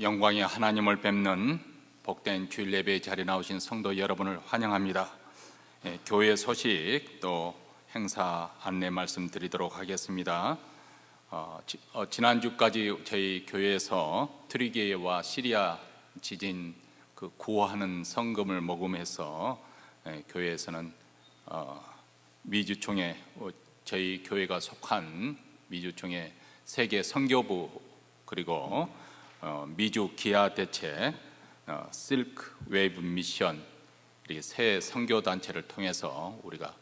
영광의 하나님을 뵙는 복된 주일 예배의 자리에 나오신 성도 여러분을 환영합니다. 교회 소식 또 행사 안내 말씀드리도록 하겠습니다. 지난주까지 저희 교회에서 트리기와 시리아 지진 구호하는 성금을 모금해서 교회에서는 미주총회, 저희 교회가 속한 미주총회 세계 선교부, 그리고 미주 기아 대책, 실크 웨이브 미션, 이 세 선교 단체를 통해서 우리가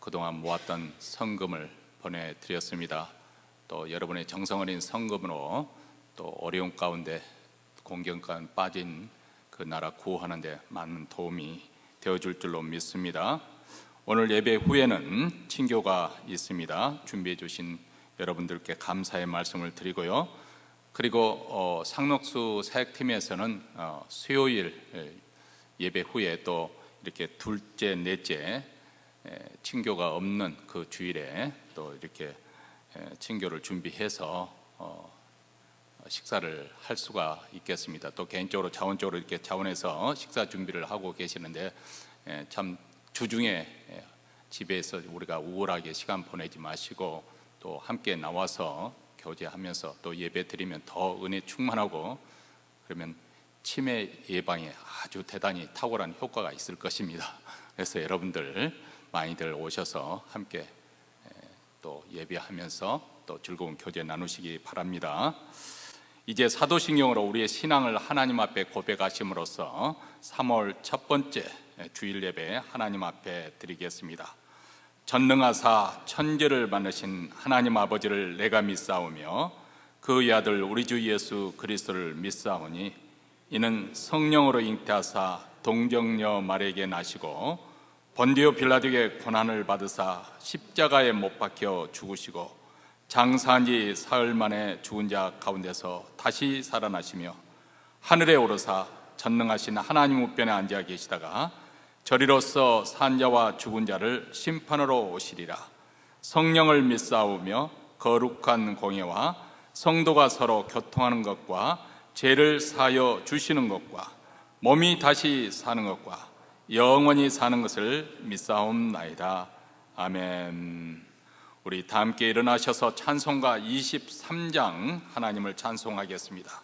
그동안 모았던 성금을 보내드렸습니다. 또 여러분의 정성 어린 성금으로 또 어려운 가운데 공경 가운데 빠진 그 나라 구호하는 데 많은 도움이 되어줄 줄로 믿습니다. 오늘 예배 후에는 친교가 있습니다. 준비해 주신 여러분들께 감사의 말씀을 드리고요. 그리고 상록수 사역팀에서는 수요일 예배 후에 또 이렇게 둘째, 넷째 친교가 없는 그 주일에 또 이렇게 친교를 준비해서 식사를 할 수가 있겠습니다. 또 개인적으로 자원적으로 이렇게 자원해서 식사 준비를 하고 계시는데 참 주중에 집에서 우리가 우울하게 시간 보내지 마시고 또 함께 나와서 교제하면서 또 예배 드리면 더 은혜 충만하고, 그러면 치매 예방에 아주 대단히 탁월한 효과가 있을 것입니다. 그래서 여러분들 많이들 오셔서 함께 또 예배하면서 또 즐거운 교제 나누시기 바랍니다. 이제 사도신경으로 우리의 신앙을 하나님 앞에 고백하심으로써 3월 첫 번째 주일 예배 하나님 앞에 드리겠습니다. 전능하사 천지를 만드신 하나님 아버지를 내가 믿사오며 그의 아들 우리 주 예수 그리스도를 믿사오니 이는 성령으로 잉태하사 동정녀 마리아에게 나시고 본디오 빌라도에게 고난을 받으사 십자가에 못 박혀 죽으시고 장사한 지 사흘 만에 죽은 자 가운데서 다시 살아나시며 하늘에 오르사 전능하신 하나님 우편에 앉아 계시다가 저리로서 산 자와 죽은 자를 심판하러 오시리라. 성령을 믿사오며 거룩한 공예와 성도가 서로 교통하는 것과 죄를 사하여 주시는 것과 몸이 다시 사는 것과 영원히 사는 것을 믿사옵나이다. 아멘. 우리 다 함께 일어나셔서 찬송가 23장 하나님을 찬송하겠습니다.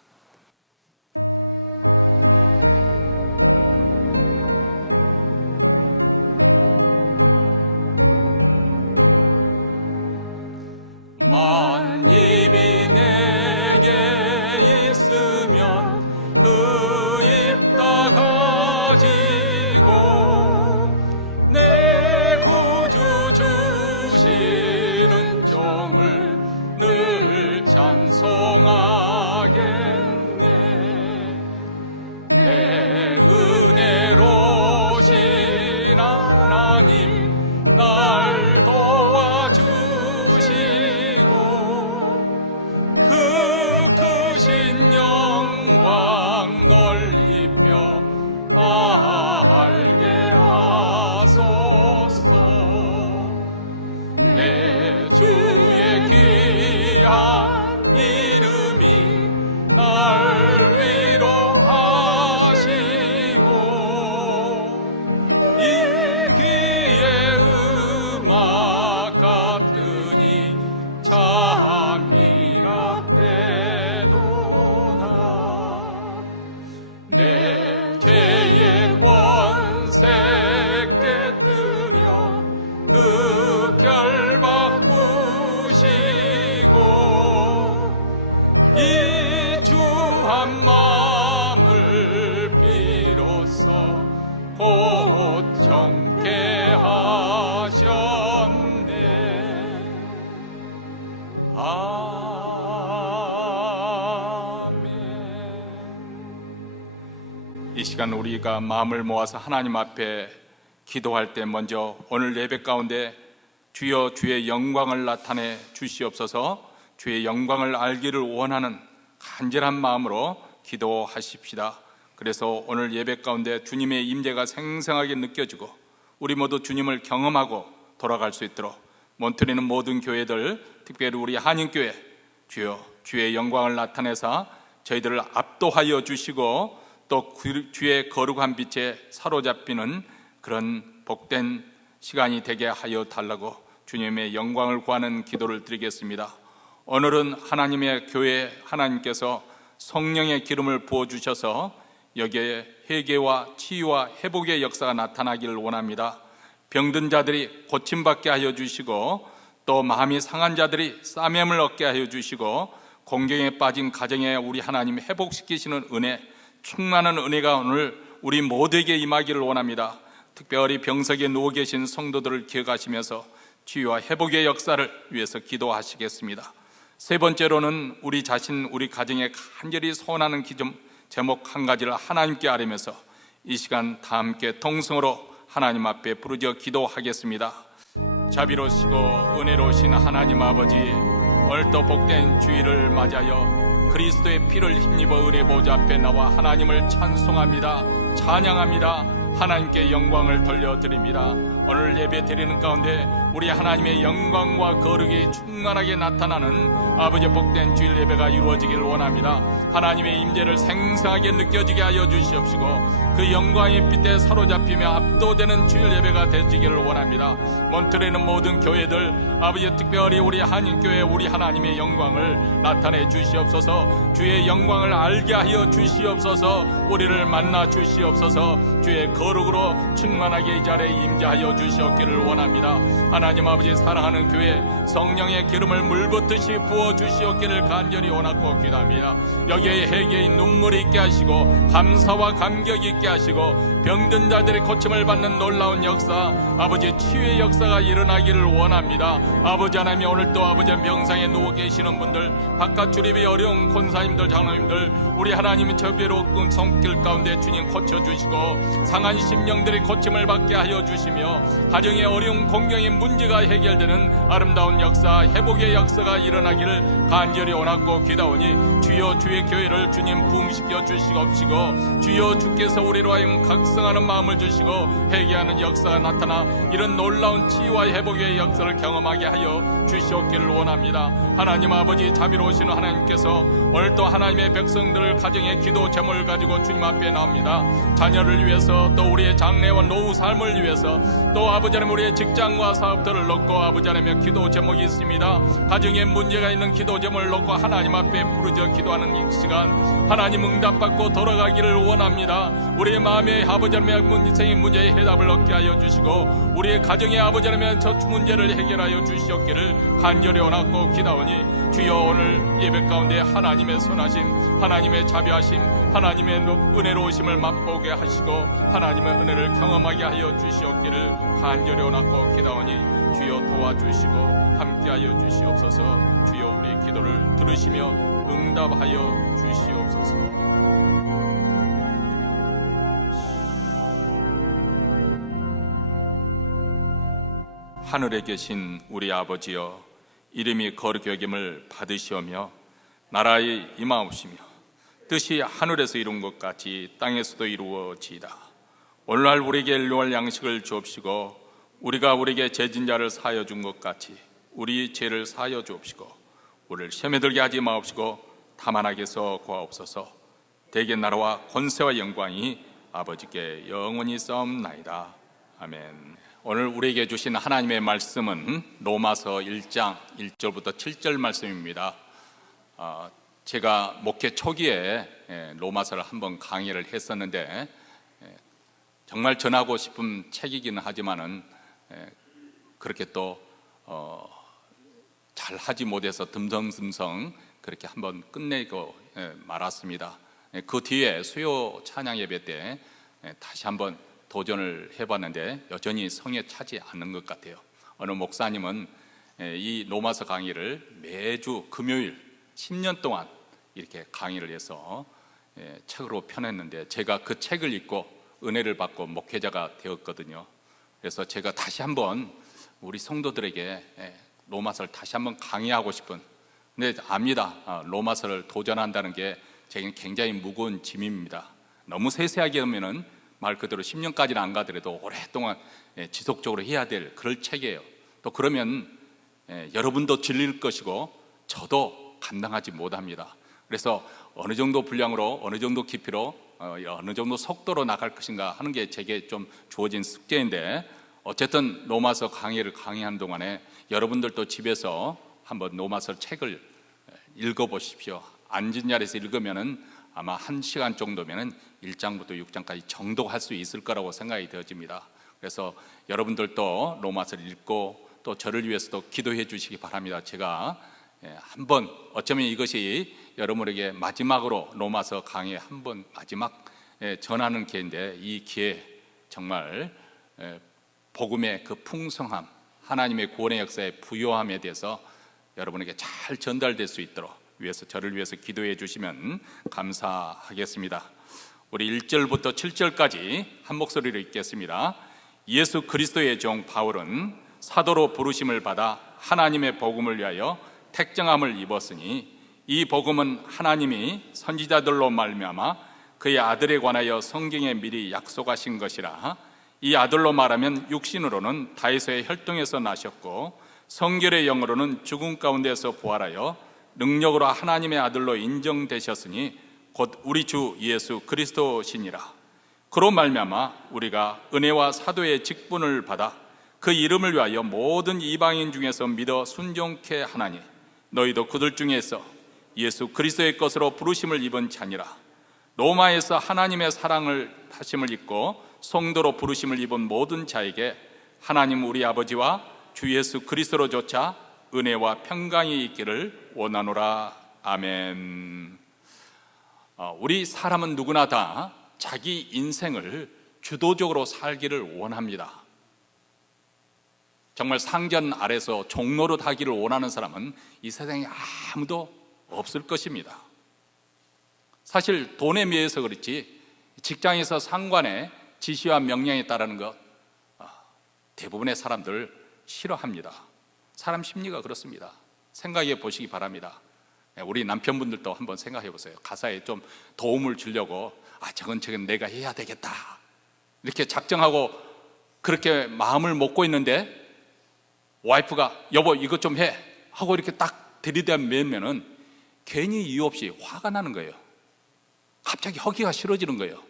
만입이 내게 있으면 그 입 다 가지고 내 구주 주시는 종을 늘 찬송하겠네. 내 은혜로신 하나님 날 도와주시고 크신 영광 널리 펴 알게 하소서. 내 주의 귀한 이름이 날 위로하시고 이 귀의 음악 같으니 참이라 되도다. 내 죄의 권세 깨뜨려 그 결 바꾸시고 이 주한 마음을 비로소 곧 정케 하셨네. 이 시간 우리가 마음을 모아서 하나님 앞에 기도할 때 먼저 오늘 예배 가운데 주여 주의 영광을 나타내 주시옵소서, 주의 영광을 알기를 원하는 간절한 마음으로 기도하십시다. 그래서 오늘 예배 가운데 주님의 임재가 생생하게 느껴지고 우리 모두 주님을 경험하고 돌아갈 수 있도록 몬트리는 모든 교회들, 특별히 우리 한인교회, 주여 주의 영광을 나타내사 저희들을 압도하여 주시고 또 주의 거룩한 빛에 사로잡히는 그런 복된 시간이 되게 하여 달라고 주님의 영광을 구하는 기도를 드리겠습니다. 오늘은 하나님의 교회 하나님께서 성령의 기름을 부어주셔서 여기에 회개와 치유와 회복의 역사가 나타나기를 원합니다. 병든 자들이 고침받게 하여 주시고 또 마음이 상한 자들이 싸매음을 얻게 하여 주시고 공경에 빠진 가정에 우리 하나님 회복시키시는 은혜, 충만한 은혜가 오늘 우리 모두에게 임하기를 원합니다. 특별히 병석에 누워 계신 성도들을 기억하시면서 치유와 회복의 역사를 위해서 기도하시겠습니다. 세 번째로는 우리 자신, 우리 가정에 간절히 소원하는 제목 한 가지를 하나님께 아뢰면서 이 시간 다 함께 통성으로 하나님 앞에 부르짖어 기도하겠습니다. 자비로우시고 은혜로우신 하나님 아버지, 오늘도 복된 주일을 맞이하여 그리스도의 피를 힘입어 은혜 보좌 앞에 나와 하나님을 찬송합니다. 찬양합니다. 하나님께 영광을 돌려드립니다. 오늘 예배 드리는 가운데 우리 하나님의 영광과 거룩이 충만하게 나타나는 아버지의 복된 주일 예배가 이루어지길 원합니다. 하나님의 임재를 생생하게 느껴지게 하여 주시옵시고 그 영광의 빛에 사로잡히며 압도되는 주일 예배가 되시기를 원합니다. 몬트레는 모든 교회들 아버지, 특별히 우리 한인교회 우리 하나님의 영광을 나타내 주시옵소서. 주의 영광을 알게 하여 주시옵소서. 우리를 만나 주시옵소서. 주의 거룩으로 충만하게 이 자리에 임재하여 주시옵기를 원합니다. 하나님 아버지, 사랑하는 교회 성령의 기름을 물붓듯이 부어 주시옵기를 간절히 원하고 기도합니다. 여기에 회개의 눈물이 있게 하시고 감사와 감격이 있게 하시고 병든 자들의 고침을 받는 놀라운 역사, 아버지 치유의 역사가 일어나기를 원합니다. 아버지 하나님, 오늘 또 아버지 명상에 누워 계시는 분들, 바깥 출입이 어려운 권사님들, 장로님들, 우리 하나님의 저비로운 손길 가운데 주님 고쳐주시고 상한 심령들의 고침을 받게 하여 주시며 가정의 어려운 공경의 문제가 해결되는 아름다운 역사, 회복의 역사가 일어나기를 간절히 원하고 기도하오니 주여 주의 교회를 주님 부흥시켜 주시옵시고 주여 주께서 우리로 하여금 각성하는 마음을 주시고 회개하는 역사가 나타나 이런 놀라운 치유와 회복의 역사를 경험하게 하여 주시옵기를 원합니다. 하나님 아버지, 자비로우신 하나님께서 오늘도 하나님의 백성들을 가정의 기도 제목을 가지고 주님 앞에 나옵니다. 자녀를 위해서 또 우리의 장래와 노후 삶을 위해서 또 아버지 하나님 우리의 직장과 사업들을 놓고 아버지 하나님의 기도 제목이 있습니다. 가정에 문제가 있는 기도 제목을 놓고 하나님 앞에 부르짖어 기도하는 이 시간 하나님 응답받고 돌아가기를 원합니다. 우리의 마음의 아버지 하나님의 인생의 문제에 해답을 얻게 하여 주시고 우리의 가정의 아버지 하나님의 저 문제를 해결하여 주시옵기를 간절히 원하고 기도하오니 주여 오늘 예배 가운데 하나님의 선하심, 하나님의 자비하심, 하나님의 은혜로우심을 맛보게 하시고 하나님의 은혜를 경험하게 하여 주시옵기를 간절히 원하고 기도하오니 주여 도와주시고 함께하여 주시옵소서. 주여 우리의 기도를 들으시며 응답하여 주시옵소서. 하늘에 계신 우리 아버지여, 이름이 거룩히 여김을 받으시오며 나라의 임하옵시며 뜻이 하늘에서 이룬 것 같이 땅에서도 이루어지이다. 오늘날 우리에게 일용할 양식을 주옵시고 우리가 우리에게 죄진 자를 사하여 준 것 같이 우리 죄를 사하여 주옵시고 우리를 시험에 들게 하지 마옵시고 다만 악에서 구하옵소서. 대개 나라와 권세와 영광이 아버지께 영원히 싸움나이다. 아멘. 오늘 우리에게 주신 하나님의 말씀은 로마서 1장 1절부터 7절 말씀입니다. 제가 목회 초기에 로마서를 한번 강의를 했었는데 정말 전하고 싶은 책이기는 하지만은 그렇게 또 잘 하지 못해서 듬성듬성 그렇게 한번 끝내고 말았습니다. 그 뒤에 수요 찬양 예배 때 다시 한번 도전을 해봤는데 여전히 성에 차지 않는 것 같아요. 어느 목사님은 이 로마서 강의를 매주 금요일 10년 동안 이렇게 강의를 해서 책으로 펴냈는데 제가 그 책을 읽고 은혜를 받고 목회자가 되었거든요. 그래서 제가 다시 한번 우리 성도들에게 로마서를 다시 한번 강의하고 싶은, 근데 압니다. 로마서를 도전한다는 게 제게는 굉장히 무거운 짐입니다. 너무 세세하게 하면은 말 그대로 10년까지는 안 가더라도 오랫동안 지속적으로 해야 될 그럴 책이에요. 또 그러면 여러분도 질릴 것이고 저도 감당하지 못합니다. 그래서 어느 정도 분량으로, 어느 정도 깊이로, 어느 정도 속도로 나갈 것인가 하는 게 제게 좀 주어진 숙제인데, 어쨌든 로마서 강의를 강의하는 동안에 여러분들도 집에서 한번 로마서 책을 읽어보십시오. 앉은 자리에서 읽으면은 아마 1시간 정도면은 1장부터 6장까지 정독할 수 있을 거라고 생각이 되어집니다. 그래서 여러분들도 로마서를 읽고 또 저를 위해서도 기도해 주시기 바랍니다. 제가 한번, 어쩌면 이것이 여러분에게 마지막으로 로마서 강의 한번 마지막 전하는 기회인데, 이 기회 정말 복음의 그 풍성함, 하나님의 구원의 역사의 부요함에 대해서 여러분에게 잘 전달될 수 있도록 저를 위해서 기도해 주시면 감사하겠습니다. 우리 1절부터 7절까지 한 목소리로 읽겠습니다. 예수 그리스도의 종 바울은 사도로 부르심을 받아 하나님의 복음을 위하여 택정함을 입었으니, 이 복음은 하나님이 선지자들로 말미암아 그의 아들에 관하여 성경에 미리 약속하신 것이라. 이 아들로 말하면 육신으로는 다윗의 혈통에서 나셨고 성결의 영으로는 죽음 가운데서 부활하여 능력으로 하나님의 아들로 인정되셨으니 곧 우리 주 예수 그리스도시니라. 그로 말미암아 우리가 은혜와 사도의 직분을 받아 그 이름을 위하여 모든 이방인 중에서 믿어 순종케 하나니, 너희도 그들 중에서 예수 그리스도의 것으로 부르심을 입은 자니라. 로마에서 하나님의 사랑을 하심을 입고 성도로 부르심을 입은 모든 자에게 하나님 우리 아버지와 주 예수 그리스도로 조차 은혜와 평강이 있기를 원하노라. 아멘. 우리 사람은 누구나 다 자기 인생을 주도적으로 살기를 원합니다. 정말 상전 아래서 종로로 하기를 원하는 사람은 이 세상에 아무도 없을 것입니다. 사실 돈에 매여서 그렇지 직장에서 상관의 지시와 명령에 따르는 것 대부분의 사람들 싫어합니다. 사람 심리가 그렇습니다. 생각해 보시기 바랍니다. 우리 남편분들도 한번 생각해 보세요. 가사에 좀 도움을 주려고 저건 내가 해야 되겠다 이렇게 작정하고 그렇게 마음을 먹고 있는데, 와이프가 여보 이것 좀 해 하고 이렇게 딱 들이대면은 괜히 이유 없이 화가 나는 거예요. 갑자기 하기가 싫어지는 거예요.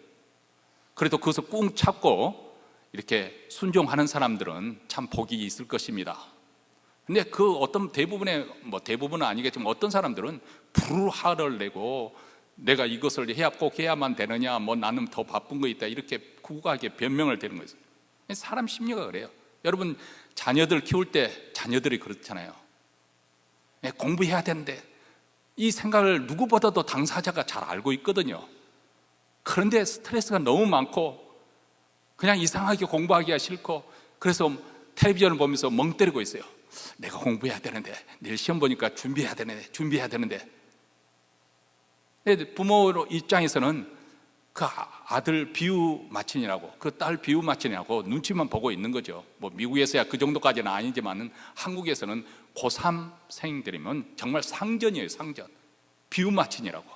그래도 그것을 꾹 참고 이렇게 순종하는 사람들은 참 복이 있을 것입니다. 근데 그 어떤 대부분은 아니겠지만 어떤 사람들은 불화를 내고 내가 이것을 꼭 해야만 되느냐, 나는 더 바쁜 거 있다, 이렇게 구구하게 변명을 대는 거예요. 사람 심리가 그래요. 여러분 자녀들 키울 때 자녀들이 그렇잖아요. 공부해야 되는데 이 생각을 누구보다도 당사자가 잘 알고 있거든요. 그런데 스트레스가 너무 많고 그냥 이상하게 공부하기가 싫고 그래서 텔레비전을 보면서 멍 때리고 있어요. 내가 공부해야 되는데, 내일 시험 보니까 준비해야 되는데. 부모 입장에서는 그 아들 비유 마친이라고, 그 딸 비유 마친이라고 눈치만 보고 있는 거죠. 미국에서야 그 정도까지는 아니지만 한국에서는 고3생들이면 정말 상전이에요. 상전. 비유 마친이라고.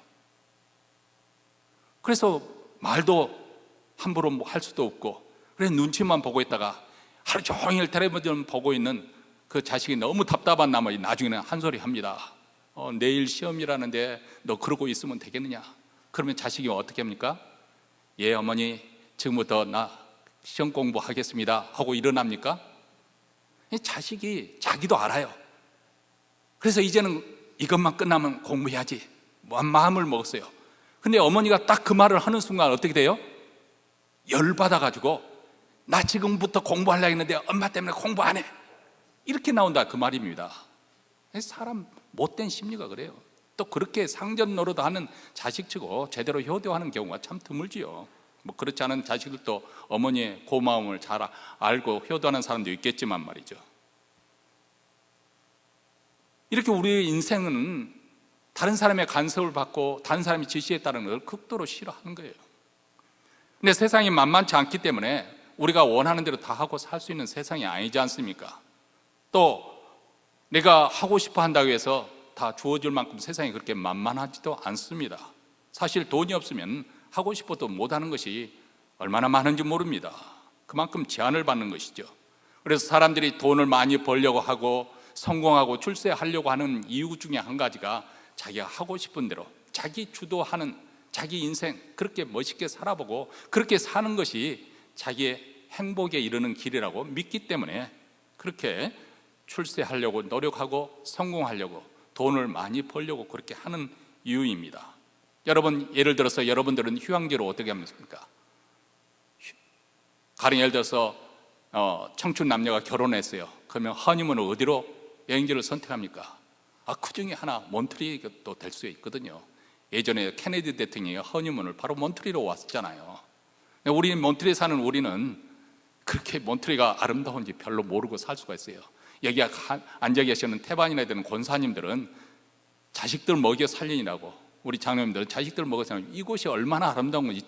그래서 말도 함부로 할 수도 없고, 그래서 눈치만 보고 있다가 하루 종일 텔레비전 보고 있는 그 자식이 너무 답답한 나머지 나중에는 한 소리 합니다. 내일 시험이라는데 너 그러고 있으면 되겠느냐? 그러면 자식이 어떻게 합니까? 예 어머니, 지금부터 나 시험 공부하겠습니다 하고 일어납니까? 자식이 자기도 알아요. 그래서 이제는 이것만 끝나면 공부해야지 마음을 먹었어요. 근데 어머니가 딱 그 말을 하는 순간 어떻게 돼요? 열받아가지고 나 지금부터 공부하려고 했는데 엄마 때문에 공부 안 해, 이렇게 나온다 그 말입니다. 사람 못된 심리가 그래요. 또 그렇게 상전 노릇 하는 자식치고 제대로 효도하는 경우가 참 드물지요. 그렇지 않은 자식들도 어머니의 고마움을 잘 알고 효도하는 사람도 있겠지만 말이죠. 이렇게 우리의 인생은 다른 사람의 간섭을 받고 다른 사람의 지시에 따르는 걸 극도로 싫어하는 거예요. 근데 세상이 만만치 않기 때문에 우리가 원하는 대로 다 하고 살 수 있는 세상이 아니지 않습니까? 또 내가 하고 싶어 한다고 해서 다 주어질 만큼 세상이 그렇게 만만하지도 않습니다. 사실 돈이 없으면 하고 싶어도 못하는 것이 얼마나 많은지 모릅니다. 그만큼 제한을 받는 것이죠. 그래서 사람들이 돈을 많이 벌려고 하고 성공하고 출세하려고 하는 이유 중에 한 가지가 자기가 하고 싶은 대로 자기 주도하는 자기 인생 그렇게 멋있게 살아보고 그렇게 사는 것이 자기의 행복에 이르는 길이라고 믿기 때문에 그렇게 출세하려고 노력하고 성공하려고 돈을 많이 벌려고 그렇게 하는 이유입니다. 여러분, 예를 들어서 여러분들은 휴양지로 어떻게 합니까? 가령 예를 들어서 청춘 남녀가 결혼했어요. 그러면 허니문을 어디로 여행지를 선택합니까? 그 중에 하나 몬트리올도 될 수 있거든요. 예전에 케네디 대통령이 허니문을 바로 몬트리올로 왔었잖아요. 우리는 몬트리올에 사는 우리는 그렇게 몬트리올가 아름다운지 별로 모르고 살 수가 있어요. 여기 앉아 계시는 태반이나 되는 권사님들은 자식들 먹여 살리느라고, 우리 장로님들은 자식들 먹여 살리느라고 이곳이 얼마나 아름다운 건지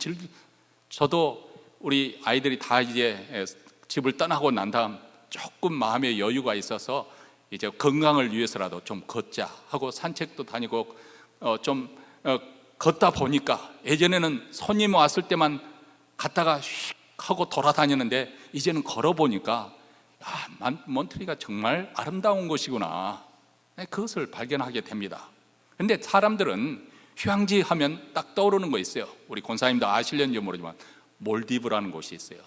저도 우리 아이들이 다 이제 집을 떠나고 난 다음 조금 마음의 여유가 있어서 이제 건강을 위해서라도 좀 걷자 하고 산책도 다니고 걷다 보니까 예전에는 손님 왔을 때만 갔다가 휙 하고 돌아다녔는데 이제는 걸어보니까 몬트리올가 정말 아름다운 곳이구나, 그것을 발견하게 됩니다. 그런데 사람들은 휴양지 하면 딱 떠오르는 거 있어요. 우리 권사님도 아실는지 모르지만 몰디브라는 곳이 있어요.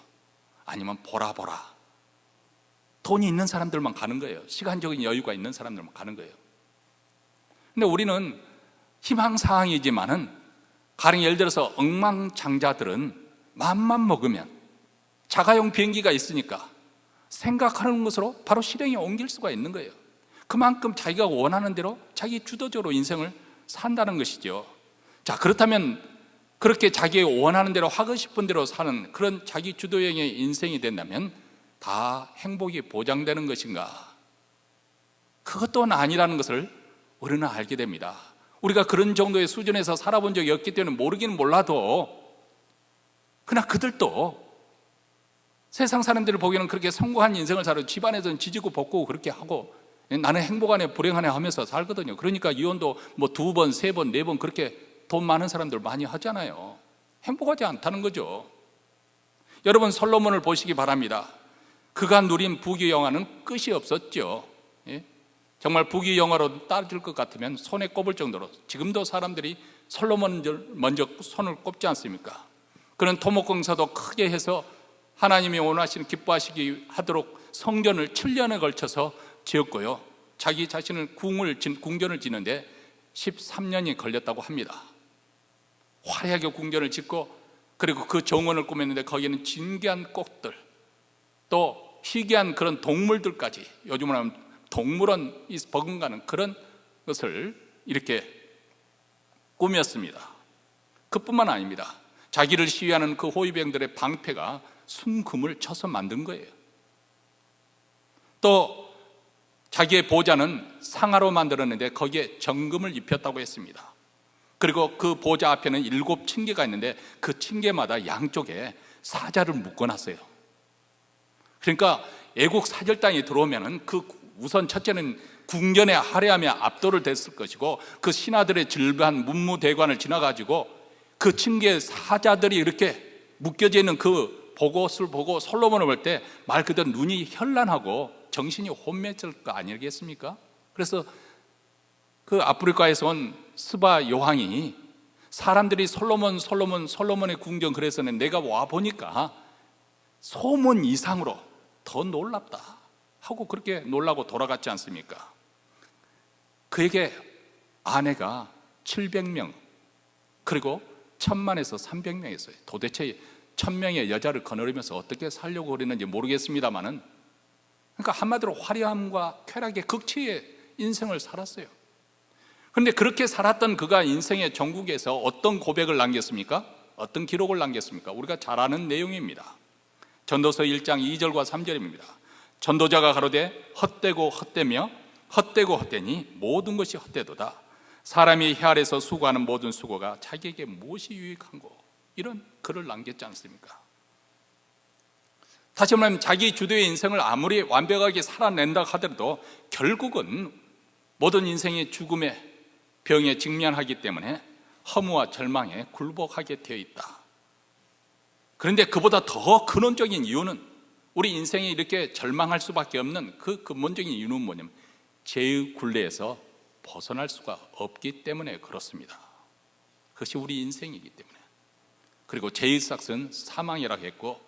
아니면 보라보라. 돈이 있는 사람들만 가는 거예요. 시간적인 여유가 있는 사람들만 가는 거예요. 근데 우리는 희망사항이지만은 가령 예를 들어서 억망장자들은 마음만 먹으면 자가용 비행기가 있으니까 생각하는 것으로 바로 실행에 옮길 수가 있는 거예요. 그만큼 자기가 원하는 대로 자기 주도적으로 인생을 산다는 것이죠. 자, 그렇다면 그렇게 자기 원하는 대로 하고 싶은 대로 사는 그런 자기 주도형의 인생이 된다면 다 행복이 보장되는 것인가? 그것 또한 아니라는 것을 우리는 알게 됩니다. 우리가 그런 정도의 수준에서 살아본 적이 없기 때문에 모르기는 몰라도, 그러나 그들도 세상 사람들을 보기에는 그렇게 성공한 인생을 살아 집안에서는 지지고 볶고 그렇게 하고 나는 행복하네 불행하네 하면서 살거든요. 그러니까 이혼도 뭐 2번, 3번, 4번 그렇게 돈 많은 사람들 많이 하잖아요. 행복하지 않다는 거죠. 여러분, 솔로몬을 보시기 바랍니다. 그가 누린 부귀영화는 끝이 없었죠. 정말 부귀영화로 따질 것 같으면 손에 꼽을 정도로 지금도 사람들이 솔로몬을 먼저 손을 꼽지 않습니까? 그는 토목공사도 크게 해서 하나님이 원하시는 기뻐하시기 하도록 성전을 7년에 걸쳐서 지었고요, 자기 자신을 궁전을 짓는데 13년이 걸렸다고 합니다. 화려하게 궁전을 짓고 그리고 그 정원을 꾸몄는데 거기에는 진귀한 꽃들, 또 희귀한 그런 동물들까지, 요즘으로 하면 동물원 버금가는 그런 것을 이렇게 꾸몄습니다. 그뿐만 아닙니다. 자기를 시위하는 그 호위병들의 방패가 순금을 쳐서 만든 거예요. 또 자기의 보좌는 상아로 만들었는데 거기에 정금을 입혔다고 했습니다. 그리고 그 보좌 앞에는 7층계가 있는데 그 층계마다 양쪽에 사자를 묶어놨어요. 그러니까 애국 사절단이 들어오면은 우선 첫째는 궁전에 화려하며 압도를 됐을 것이고, 그 신하들의 질비한 문무대관을 지나가지고 그 층계에 사자들이 이렇게 묶여져 있는 그 보고를 보고 솔로몬을 볼 때 말 그대로 눈이 현란하고 정신이 혼미했을 거 아니겠습니까? 그래서 그 아프리카에서 온 스바 여왕이 사람들이 솔로몬의 궁전 그랬었는데 내가 와 보니까 소문 이상으로 더 놀랍다 하고 그렇게 놀라고 돌아갔지 않습니까? 그에게 아내가 700명 그리고 1000만에서 300명이었어요. 도대체 1000명의 여자를 거느리면서 어떻게 살려고 그랬는지 모르겠습니다만은, 그러니까 한마디로 화려함과 쾌락의 극치의 인생을 살았어요. 그런데 그렇게 살았던 그가 인생의 종국에서 어떤 고백을 남겼습니까? 어떤 기록을 남겼습니까? 우리가 잘 아는 내용입니다. 전도서 1장 2절과 3절입니다. 전도자가 가로되 헛되고 헛되며 헛되고 헛되니 모든 것이 헛되도다. 사람이 해 아래서 수고하는 모든 수고가 자기에게 무엇이 유익한고, 이런 글을 남겼지 않습니까? 다시 말하면 자기 주도의 인생을 아무리 완벽하게 살아낸다 하더라도 결국은 모든 인생의 죽음에 병에 직면하기 때문에 허무와 절망에 굴복하게 되어 있다. 그런데 그보다 더 근원적인 이유는, 우리 인생이 이렇게 절망할 수밖에 없는 그 근본적인 이유는 뭐냐면 죄의 굴레에서 벗어날 수가 없기 때문에 그렇습니다. 그것이 우리 인생이기 때문에. 그리고 제1삭은 사망이라고 했고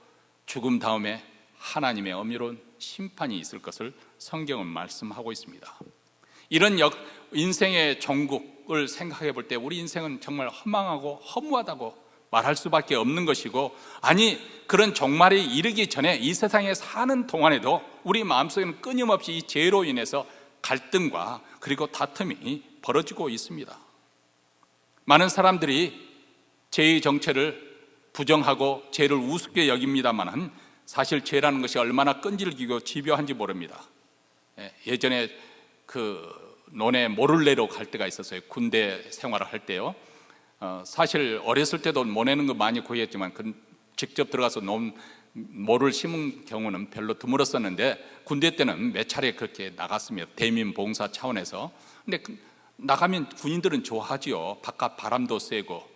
죽음 다음에 하나님의 엄밀한 심판이 있을 것을 성경은 말씀하고 있습니다. 이런 인생의 종국을 생각해 볼 때 우리 인생은 정말 허망하고 허무하다고 말할 수밖에 없는 것이고, 아니 그런 종말이 이르기 전에 이 세상에 사는 동안에도 우리 마음속에는 끊임없이 이 죄로 인해서 갈등과 그리고 다툼이 벌어지고 있습니다. 많은 사람들이 죄의 정체를 부정하고 죄를 우습게 여깁니다만 사실 죄라는 것이 얼마나 끈질기고 집요한지 모릅니다. 예전에 그 논에 모를 내러 갈 때가 있었어요. 군대 생활을 할 때요. 사실 어렸을 때도 모내는 거 많이 구했지만 직접 들어가서 모를 심은 경우는 별로 드물었었는데 군대 때는 몇 차례 그렇게 나갔습니다. 대민 봉사 차원에서. 근데 나가면 군인들은 좋아하지요. 바깥 바람도 쐬고,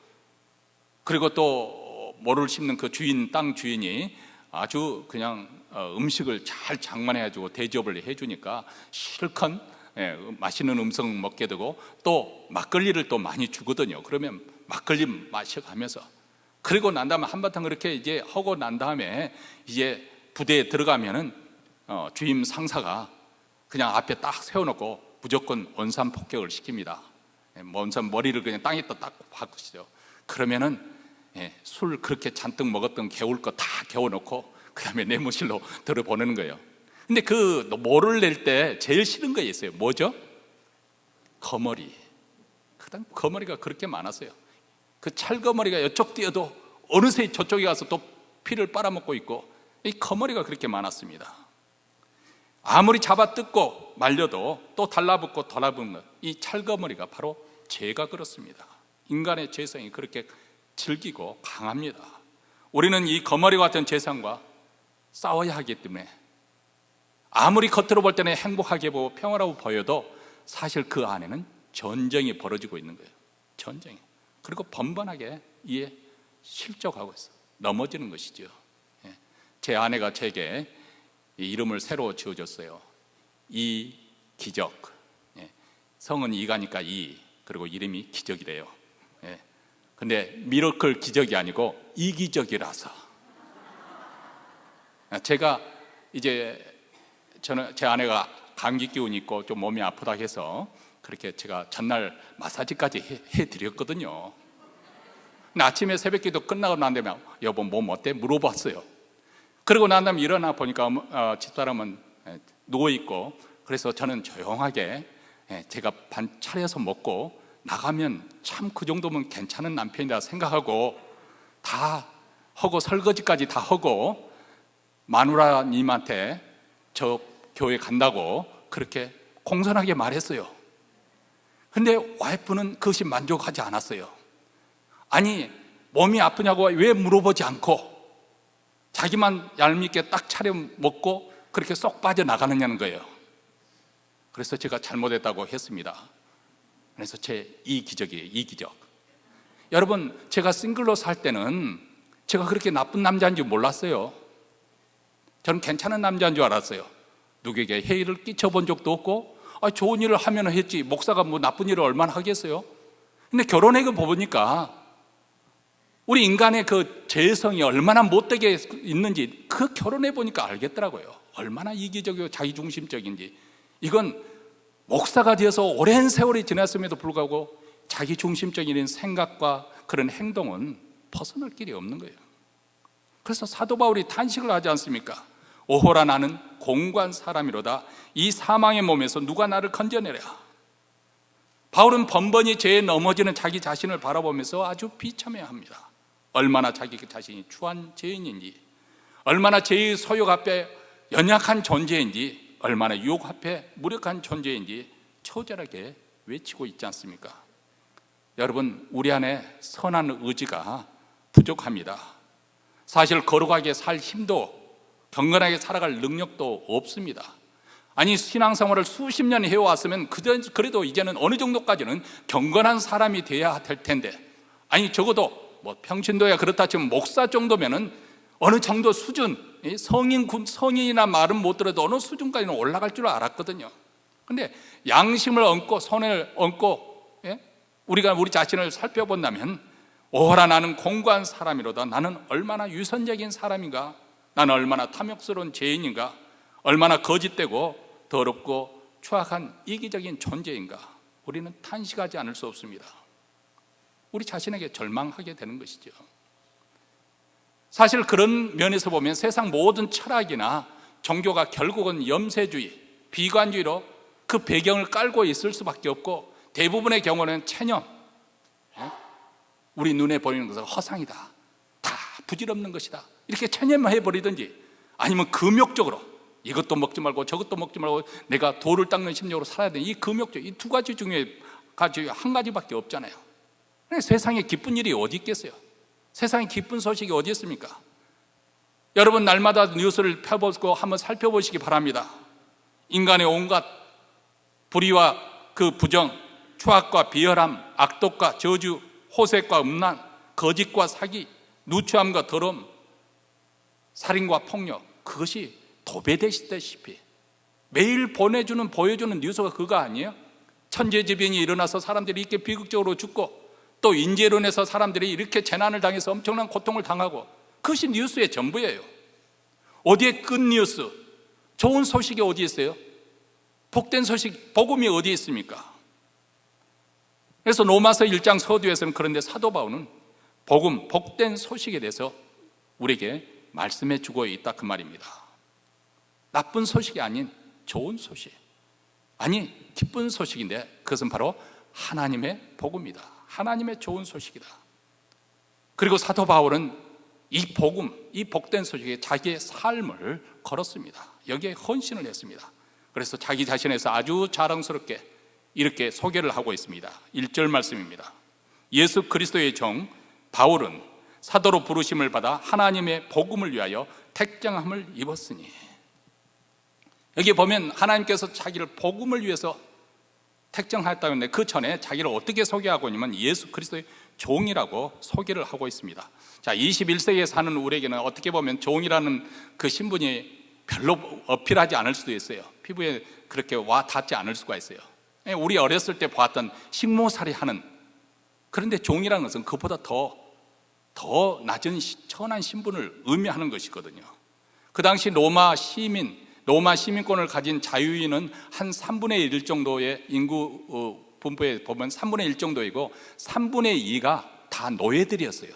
그리고 또 모를 심는 그 땅 주인이 아주 그냥 음식을 잘 장만해가지고 대접을 해주니까 실컷 맛있는 음식 먹게 되고, 또 막걸리를 또 많이 주거든요. 그러면 막걸리 마셔가면서, 그리고 난 다음에 한바탕 그렇게 이제 하고 난 다음에 이제 부대에 들어가면은 주임 상사가 그냥 앞에 딱 세워놓고 무조건 원산 폭격을 시킵니다. 원산 머리를 그냥 땅에다 딱 박으시죠. 그러면은 술 그렇게 잔뜩 먹었던 개울 거 다 개워놓고 그 다음에 내무실로 들어보내는 거예요. 근데 그 모를 낼 때 제일 싫은 거 있어요. 뭐죠? 거머리. 그다음 거머리가 그렇게 많았어요. 그 찰거머리가 이쪽 뛰어도 어느새 저쪽에 가서 또 피를 빨아먹고 있고, 이 거머리가 그렇게 많았습니다. 아무리 잡아 뜯고 말려도 또 달라붙고 달라붙는 것, 이 찰거머리가 바로 죄가 그렇습니다. 인간의 죄성이 그렇게 질기고 강합니다. 우리는 이 거머리 같은 죄성과 싸워야 하기 때문에 아무리 겉으로 볼 때는 행복하게 보고 평화라고 보여도 사실 그 안에는 전쟁이 벌어지고 있는 거예요. 전쟁이. 그리고 번번하게 이에 실족하고 있어요. 넘어지는 것이죠. 제 아내가 제게 이 이름을 새로 지어줬어요. 이기적. 성은 이가니까 그리고 이름이 기적이래요. 근데 미러클 기적이 아니고 이기적이라서. 제가 이제 제 아내가 감기 기운이 있고 좀 몸이 아프다 해서 그렇게 제가 전날 마사지까지 해드렸거든요. 근데 아침에 새벽기도 끝나고 난 다음에 여보 몸 어때? 물어봤어요. 그리고 난 다음에 일어나 보니까 집사람은 누워있고, 그래서 저는 조용하게 제가 반 차려서 먹고 나가면 참 그 정도면 괜찮은 남편이다 생각하고 다 하고 설거지까지 다 하고 마누라님한테 저 교회 간다고 그렇게 공손하게 말했어요. 근데 와이프는 그것이 만족하지 않았어요. 아니 몸이 아프냐고 왜 물어보지 않고 자기만 얄밉게 딱 차려 먹고 그렇게 쏙 빠져나가느냐는 거예요. 그래서 제가 잘못했다고 했습니다. 그래서 제 이기적이에요. 이기적. 여러분, 제가 싱글로 살 때는 제가 그렇게 나쁜 남자인 줄 몰랐어요. 저는 괜찮은 남자인 줄 알았어요. 누구에게 해이를 끼쳐본 적도 없고, 좋은 일을 하면 했지 목사가 뭐 나쁜 일을 얼마나 하겠어요. 근데 결혼해 보니까 우리 인간의 그 죄성이 얼마나 못되게 있는지 그 결혼해 보니까 알겠더라고요. 얼마나 이기적이고 자기중심적인지. 이건 목사가 되어서 오랜 세월이 지났음에도 불구하고 자기중심적인 생각과 그런 행동은 벗어날 길이 없는 거예요. 그래서 사도 바울이 탄식을 하지 않습니까? 오호라 나는 공고한 사람이로다. 이 사망의 몸에서 누가 나를 건져내랴. 바울은 번번이 죄에 넘어지는 자기 자신을 바라보면서 아주 비참해합니다. 얼마나 자기 자신이 추한 죄인인지, 얼마나 죄의 소욕 앞에 연약한 존재인지, 얼마나 유혹 앞에 무력한 존재인지 처절하게 외치고 있지 않습니까? 여러분, 우리 안에 선한 의지가 부족합니다. 사실 거룩하게 살 힘도, 경건하게 살아갈 능력도 없습니다. 아니 신앙생활을 수십 년 해왔으면 그래도 이제는 어느 정도까지는 경건한 사람이 돼야 될 텐데, 아니 적어도 뭐 평신도야 그렇다 치면 목사 정도면은 어느 정도 수준, 성인이나 말은 못 들어도 어느 수준까지는 올라갈 줄 알았거든요. 근데 양심을 얹고 손을 얹고 우리가 우리 자신을 살펴본다면 오호라 나는 공고한 사람이로다. 나는 얼마나 유선적인 사람인가, 나는 얼마나 탐욕스러운 죄인인가, 얼마나 거짓되고 더럽고 추악한 이기적인 존재인가. 우리는 탄식하지 않을 수 없습니다. 우리 자신에게 절망하게 되는 것이죠. 사실 그런 면에서 보면 세상 모든 철학이나 종교가 결국은 염세주의, 비관주의로 그 배경을 깔고 있을 수밖에 없고, 대부분의 경우는 체념, 우리 눈에 보이는 것은 허상이다, 다 부질없는 것이다, 이렇게 체념해버리든지, 아니면 금욕적으로 이것도 먹지 말고 저것도 먹지 말고 내가 돌을 닦는 심령으로 살아야 돼, 이 금욕적, 이 두 가지 중에 한 가지밖에 없잖아요. 세상에 기쁜 일이 어디 있겠어요? 세상에 기쁜 소식이 어디 있습니까? 여러분 날마다 뉴스를 펴보고 한번 살펴보시기 바랍니다. 인간의 온갖 불의와 그 부정, 추악과 비열함, 악독과 저주, 호색과 음란, 거짓과 사기, 누추함과 더러움, 살인과 폭력, 그것이 도배되시다시피 매일 보여주는 뉴스가 그거 아니에요? 천재지변이 일어나서 사람들이 이렇게 비극적으로 죽고, 또 인재론에서 사람들이 이렇게 재난을 당해서 엄청난 고통을 당하고, 그것이 뉴스의 전부예요. 어디에 끝 뉴스, 좋은 소식이 어디 있어요? 복된 소식, 복음이 어디 있습니까? 그래서 로마서 1장 서두에서는, 그런데 사도 바울은 복음, 복된 소식에 대해서 우리에게 말씀해 주고 있다, 그 말입니다. 나쁜 소식이 아닌 좋은 소식, 아니 기쁜 소식인데, 그것은 바로 하나님의 복음이다, 하나님의 좋은 소식이다. 그리고 사도 바울은 이 복음, 이 복된 소식에 자기의 삶을 걸었습니다. 여기에 헌신을 했습니다. 그래서 자기 자신에서 아주 자랑스럽게 이렇게 소개를 하고 있습니다. 1절 말씀입니다. 예수 그리스도의 종 바울은 사도로 부르심을 받아 하나님의 복음을 위하여 택정함을 입었으니, 여기 보면 하나님께서 자기를 복음을 위해서 택정하였다고 했는데, 그 전에 자기를 어떻게 소개하고 있냐면 예수 그리스도의 종이라고 소개를 하고 있습니다. 자, 21세기에 사는 우리에게는 어떻게 보면 종이라는 그 신분이 별로 어필하지 않을 수도 있어요. 피부에 그렇게 와 닿지 않을 수가 있어요. 우리 어렸을 때 봤던 식모살이 하는, 그런데 종이라는 것은 그보다 더 낮은 천한 신분을 의미하는 것이거든요. 그 당시 로마 시민권을 가진 자유인은 한 3분의 1 정도의 인구 분포에 보면 3분의 1 정도이고, 3분의 2가 다 노예들이었어요.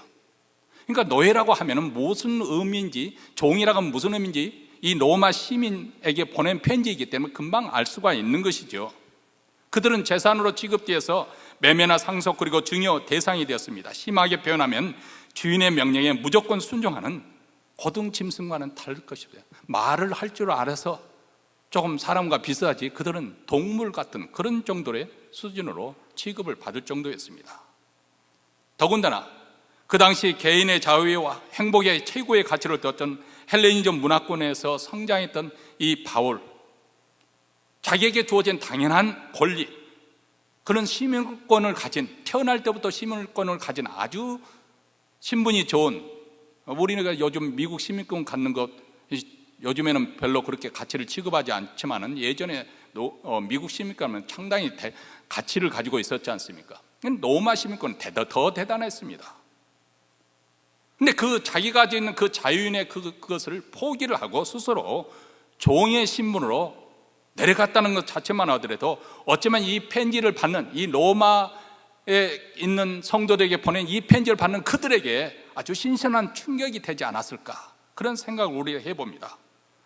그러니까 노예라고 하면 무슨 의미인지, 종이라고 하면 무슨 의미인지 이 로마 시민에게 보낸 편지이기 때문에 금방 알 수가 있는 것이죠. 그들은 재산으로 취급되어서 매매나 상속, 그리고 증여 대상이 되었습니다. 심하게 표현하면 주인의 명령에 무조건 순종하는 고등 짐승과는 다를 것이고요. 말을 할 줄 알아서 조금 사람과 비슷하지, 그들은 동물 같은 그런 정도의 수준으로 취급을 받을 정도였습니다. 더군다나 그 당시 개인의 자유와 행복의 최고의 가치를 뒀던 헬레니즘 문화권에서 성장했던 이 바울, 자기에게 주어진 당연한 권리, 그런 시민권을 가진, 태어날 때부터 시민권을 가진 아주 신분이 좋은, 우리가 요즘 미국 시민권 갖는 것 요즘에는 별로 그렇게 가치를 취급하지 않지만은, 예전에 미국 시민권은 상당히 가치를 가지고 있었지 않습니까? 로마 시민권은 더 대단했습니다. 근데 그 자기가 가지고 있는 그 자유인의 그것을 포기를 하고 스스로 종의 신분으로 내려갔다는 것 자체만 하더라도, 어쩌면 이 편지를 받는, 이 로마에 있는 성도들에게 보낸 이 편지를 받는 그들에게 아주 신선한 충격이 되지 않았을까, 그런 생각을 우리가 해봅니다.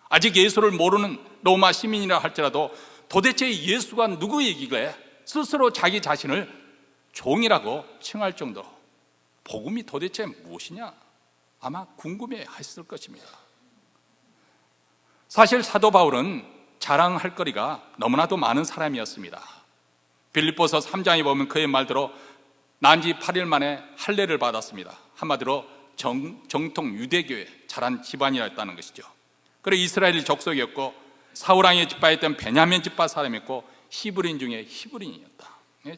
아직 예수를 모르는 로마 시민이라 할지라도 도대체 예수가 누구이길래 스스로 자기 자신을 종이라고 칭할 정도로 복음이 도대체 무엇이냐, 아마 궁금해 했을 것입니다. 사실 사도 바울은 자랑할 거리가 너무나도 많은 사람이었습니다. 빌립보서 3장에 보면 그의 말대로 난지 8일 만에 할례를 받았습니다. 한마디로 정통 유대교의 자란 집안이었다는 것이죠. 그리고 이스라엘 족속이었고, 사울왕의 집파였던 베냐민 집파 사람이었고, 히브리인 중에 히브리인이었다.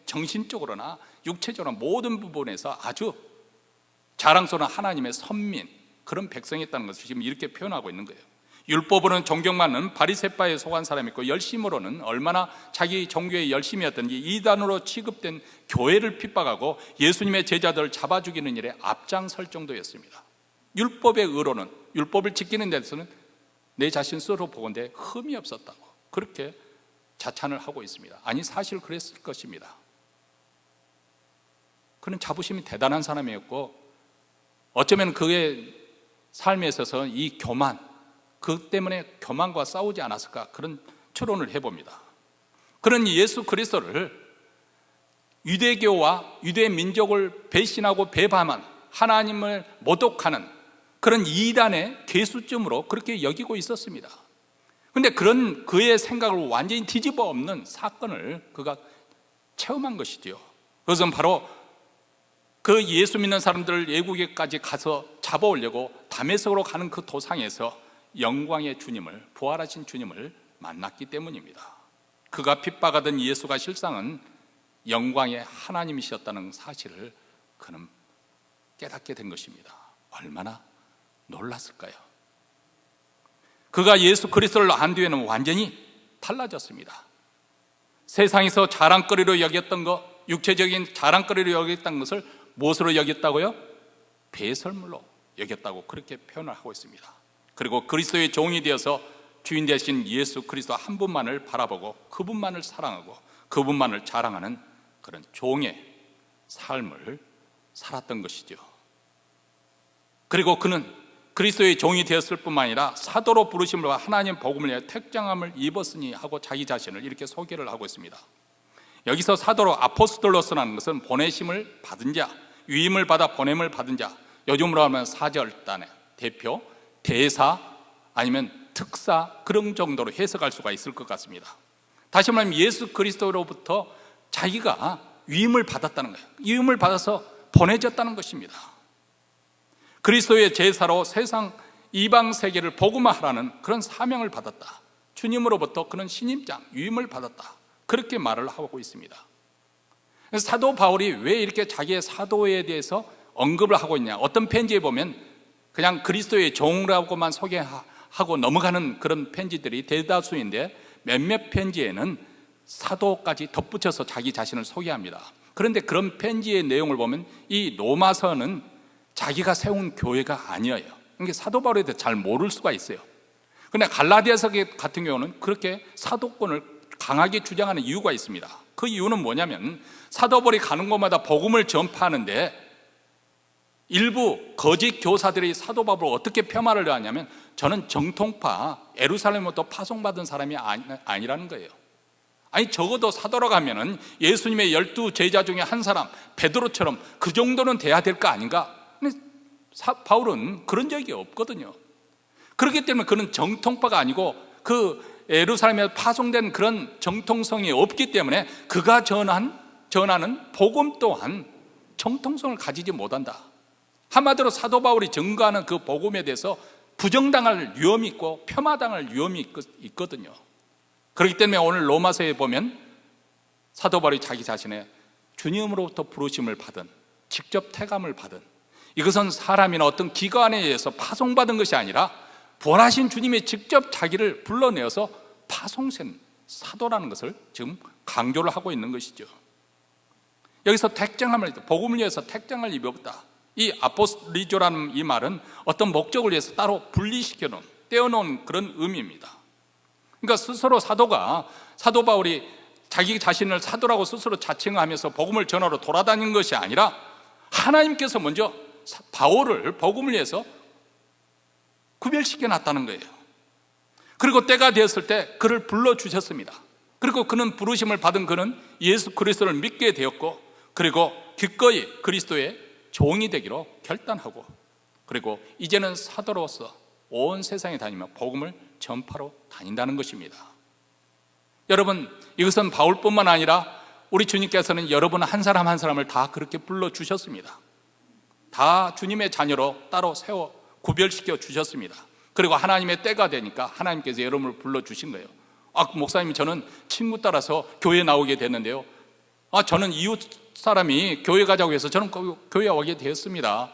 정신적으로나 육체적으로 모든 부분에서 아주 자랑스러운 하나님의 선민, 그런 백성이었다는 것을 지금 이렇게 표현하고 있는 거예요. 율법으로는 존경받는 바리새파에 속한 사람이었고 열심으로는 얼마나 자기 종교에 열심이었던지 이단으로 취급된 교회를 핍박하고 예수님의 제자들을 잡아 죽이는 일에 앞장설 정도였습니다. 율법의 의로는, 율법을 지키는 데서는 내 자신 스스로 보건대 흠이 없었다고 그렇게 자찬을 하고 있습니다. 아니, 사실 그랬을 것입니다. 그는 자부심이 대단한 사람이었고 어쩌면 그의 삶에 있어서 이 교만, 그 때문에 교만과 싸우지 않았을까, 그런 추론을 해봅니다. 그런 예수 그리스도를 유대교와 유대 민족을 배신하고 배반한, 하나님을 모독하는 그런 이단의 괴수점으로 그렇게 여기고 있었습니다. 그런데 그런 그의 생각을 완전히 뒤집어 엎는 사건을 그가 체험한 것이죠. 그것은 바로 그 예수 믿는 사람들을 외국에까지 가서 잡아오려고 다메섹으로 가는 그 도상에서 영광의 주님을, 부활하신 주님을 만났기 때문입니다. 그가 핍박하던 예수가 실상은 영광의 하나님이셨다는 사실을 그는 깨닫게 된 것입니다. 얼마나 놀랐을까요? 그가 예수 그리스도를 안 뒤에는 완전히 달라졌습니다. 세상에서 자랑거리로 여겼던 것, 육체적인 자랑거리로 여겼던 것을 무엇으로 여겼다고요? 배설물로 여겼다고 그렇게 표현을 하고 있습니다. 그리고 그리스도의 종이 되어서 주인 되신 예수 그리스도 한 분만을 바라보고 그분만을 사랑하고 그분만을 자랑하는 그런 종의 삶을 살았던 것이죠. 그리고 그는 그리스도의 종이 되었을 뿐만 아니라 사도로 부르심을 받아 하나님 복음을 위해 택정함을 입었으니 하고 자기 자신을 이렇게 소개를 하고 있습니다. 여기서 사도로 아포스톨로스라는 것은 보내심을 받은 자, 위임을 받아 보냄을 받은 자, 요즘으로 하면 사절단의 대표, 대사 아니면 특사, 그런 정도로 해석할 수가 있을 것 같습니다. 다시 말하면 예수 그리스도로부터 자기가 위임을 받았다는 거예요. 위임을 받아서 보내졌다는 것입니다. 그리스도의 제사로 세상 이방 세계를 복음화하라는 그런 사명을 받았다. 주님으로부터 그런 신임장, 위임을 받았다. 그렇게 말을 하고 있습니다. 사도 바울이 왜 이렇게 자기의 사도에 대해서 언급을 하고 있냐? 어떤 편지에 보면 그냥 그리스도의 종이라고만 소개하고 넘어가는 그런 편지들이 대다수인데 몇몇 편지에는 사도까지 덧붙여서 자기 자신을 소개합니다. 그런데 그런 편지의 내용을 보면 이 로마서는 자기가 세운 교회가 아니에요. 그러니까 사도 바울에 대해 잘 모를 수가 있어요. 그런데 갈라디아서 같은 경우는 그렇게 사도권을 강하게 주장하는 이유가 있습니다. 그 이유는 뭐냐면 사도 바울이 가는 곳마다 복음을 전파하는데 일부 거짓 교사들이 사도 바울을 어떻게 폄하를 하냐면 저는 정통파 예루살렘부터 파송받은 사람이 아니라는 거예요. 아니, 적어도 사도라고 하면은 예수님의 12 제자 중에 한 사람 베드로처럼 그 정도는 돼야 될 거 아닌가? 근데 바울은 그런 적이 없거든요. 그렇기 때문에 그는 정통파가 아니고 그 예루살렘에 파송된 그런 정통성이 없기 때문에 그가 전하는 복음 또한 정통성을 가지지 못한다. 한마디로 사도 바울이 증거하는 그 복음에 대해서 부정당할 위험이 있고 폄하당할 위험이 있거든요. 그렇기 때문에 오늘 로마서에 보면 사도 바울이 자기 자신의 주님으로부터 부르심을 받은, 직접 태감을 받은, 이것은 사람이나 어떤 기관에 의해서 파송받은 것이 아니라 부활하신 주님이 직접 자기를 불러내어서 파송된 사도라는 것을 지금 강조를 하고 있는 것이죠. 여기서 택정함을, 복음을 위해서 택정을 입었다. 이 아포스리조라는 이 말은 어떤 목적을 위해서 따로 분리시켜놓은, 떼어놓은 그런 의미입니다. 그러니까 스스로 사도 바울이 자기 자신을 사도라고 스스로 자칭하면서 복음을 전하러 돌아다니는 것이 아니라 하나님께서 먼저 바울을 복음을 위해서 구별시켜 놨다는 거예요. 그리고 때가 되었을 때 그를 불러주셨습니다. 그리고 그는 부르심을 받은 그는 예수 그리스도를 믿게 되었고, 그리고 기꺼이 그리스도의 종이 되기로 결단하고, 그리고 이제는 사도로서 온 세상에 다니며 복음을 전파로 다닌다는 것입니다. 여러분, 이것은 바울뿐만 아니라 우리 주님께서는 여러분 한 사람 한 사람을 다 그렇게 불러주셨습니다. 다 주님의 자녀로 따로 세워 구별시켜 주셨습니다. 그리고 하나님의 때가 되니까 하나님께서 여러분을 불러주신 거예요. 목사님, 저는 친구 따라서 교회 나오게 됐는데요, 저는 이웃 사람이 교회 가자고 해서 저는 교회에 오게 되었습니다.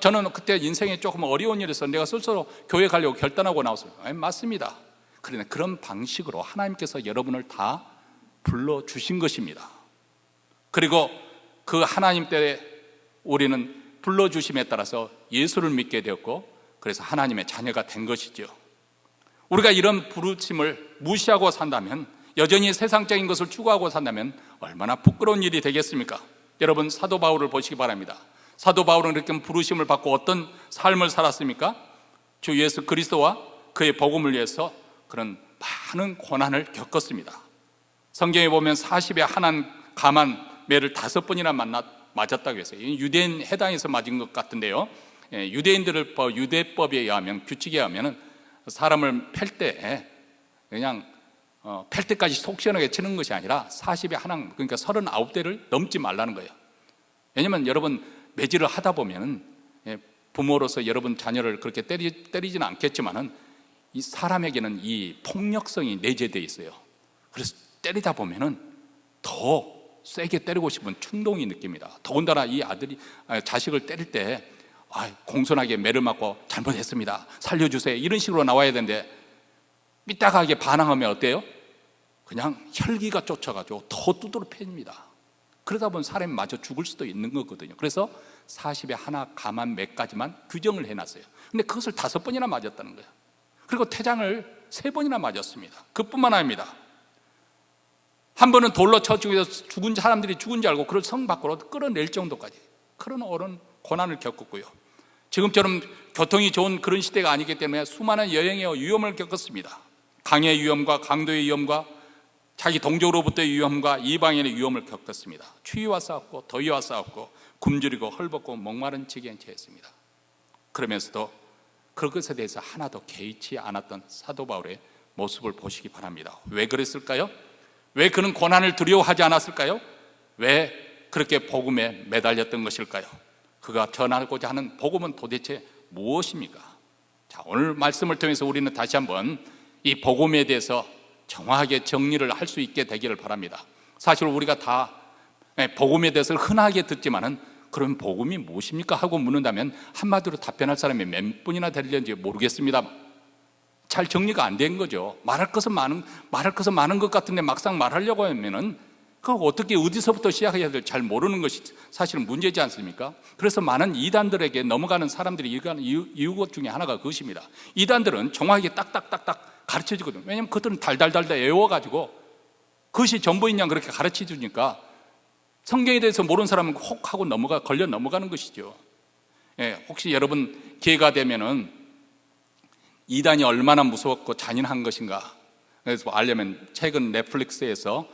저는 그때 인생에 조금 어려운 일에서 내가 스스로 교회 가려고 결단하고 나왔어요. 맞습니다. 그러나 그런 방식으로 하나님께서 여러분을 다 불러주신 것입니다. 그리고 그 하나님 때에 우리는 불러주심에 따라서 예수를 믿게 되었고, 그래서 하나님의 자녀가 된 것이죠. 우리가 이런 부르심을 무시하고 산다면, 여전히 세상적인 것을 추구하고 산다면 얼마나 부끄러운 일이 되겠습니까? 여러분, 사도 바울을 보시기 바랍니다. 사도 바울은 이렇게 부르심을 받고 어떤 삶을 살았습니까? 주 예수 그리스도와 그의 복음을 위해서 그런 많은 고난을 겪었습니다. 성경에 보면 40에 한한 감한 매를 5번이나 맞았다고 했어요. 유대인 해당에서 맞은 것 같은데요. 유대인들을 유대법에 의하면, 규칙에 의하면 사람을 팰 때 그냥 팰 때까지 속 시원하게 치는 것이 아니라 40에 한한, 그러니까 39대를 넘지 말라는 거예요. 왜냐면 여러분, 매질을 하다 보면 부모로서 여러분 자녀를 그렇게 때리지는 않겠지만은 이 사람에게는 이 폭력성이 내재되어 있어요. 그래서 때리다 보면은 더 세게 때리고 싶은 충동이 느낍니다. 더군다나 이 자식을 때릴 때 공손하게 매를 맞고 잘못했습니다, 살려주세요, 이런 식으로 나와야 되는데 삐딱하게 반항하면 어때요? 그냥 혈기가 쫓아가지고 더 두드러 팹니다. 그러다 보면 사람이 마저 죽을 수도 있는 거거든요. 그래서 40에 하나 감한 매까지만 규정을 해놨어요. 근데 그것을 5번이나 맞았다는 거예요. 그리고 태장을 3번이나 맞았습니다. 그뿐만 아닙니다. 한 번은 돌로 쳐 죽여서 죽은 사람들이 죽은 줄 알고 그걸 성 밖으로 끌어낼 정도까지 그런 어려운 고난을 겪었고요. 지금처럼 교통이 좋은 그런 시대가 아니기 때문에 수많은 여행의 위험을 겪었습니다. 강의 위험과 강도의 위험과 자기 동족으로부터의 위험과 이방인의 위험을 겪었습니다. 추위와 싸웠고 더위와 싸웠고 굶주리고 헐벗고 목마른 지경에 처했습니다. 그러면서도 그것에 대해서 하나도 개의치 않았던 사도 바울의 모습을 보시기 바랍니다. 왜 그랬을까요? 왜 그는 고난을 두려워하지 않았을까요? 왜 그렇게 복음에 매달렸던 것일까요? 그가 전하고자 하는 복음은 도대체 무엇입니까? 자, 오늘 말씀을 통해서 우리는 다시 한번 이 복음에 대해서 정확하게 정리를 할 수 있게 되기를 바랍니다. 사실 우리가 다 복음에 대해서 흔하게 듣지만은 그럼 복음이 무엇입니까? 하고 묻는다면 한마디로 답변할 사람이 몇 분이나 되려는지 모르겠습니다. 잘 정리가 안 된 거죠. 말할 것은 많은 것 같은데 막상 말하려고 하면은 그거 어떻게 어디서부터 시작해야 될지 잘 모르는 것이 사실은 문제지 않습니까? 그래서 많은 이단들에게 넘어가는 사람들이 일어나는 이유 중에 하나가 그것입니다. 이단들은 정확하게 딱딱딱딱 가르쳐주거든요. 왜냐하면 그들은 달달달 외워가지고 그것이 전부인 양 그렇게 가르쳐주니까 성경에 대해서 모르는 사람은 혹 하고 걸려 넘어가는 것이죠. 혹시 여러분 기회가 되면은 이단이 얼마나 무서웠고 잔인한 것인가, 그래서 알려면 최근 넷플릭스에서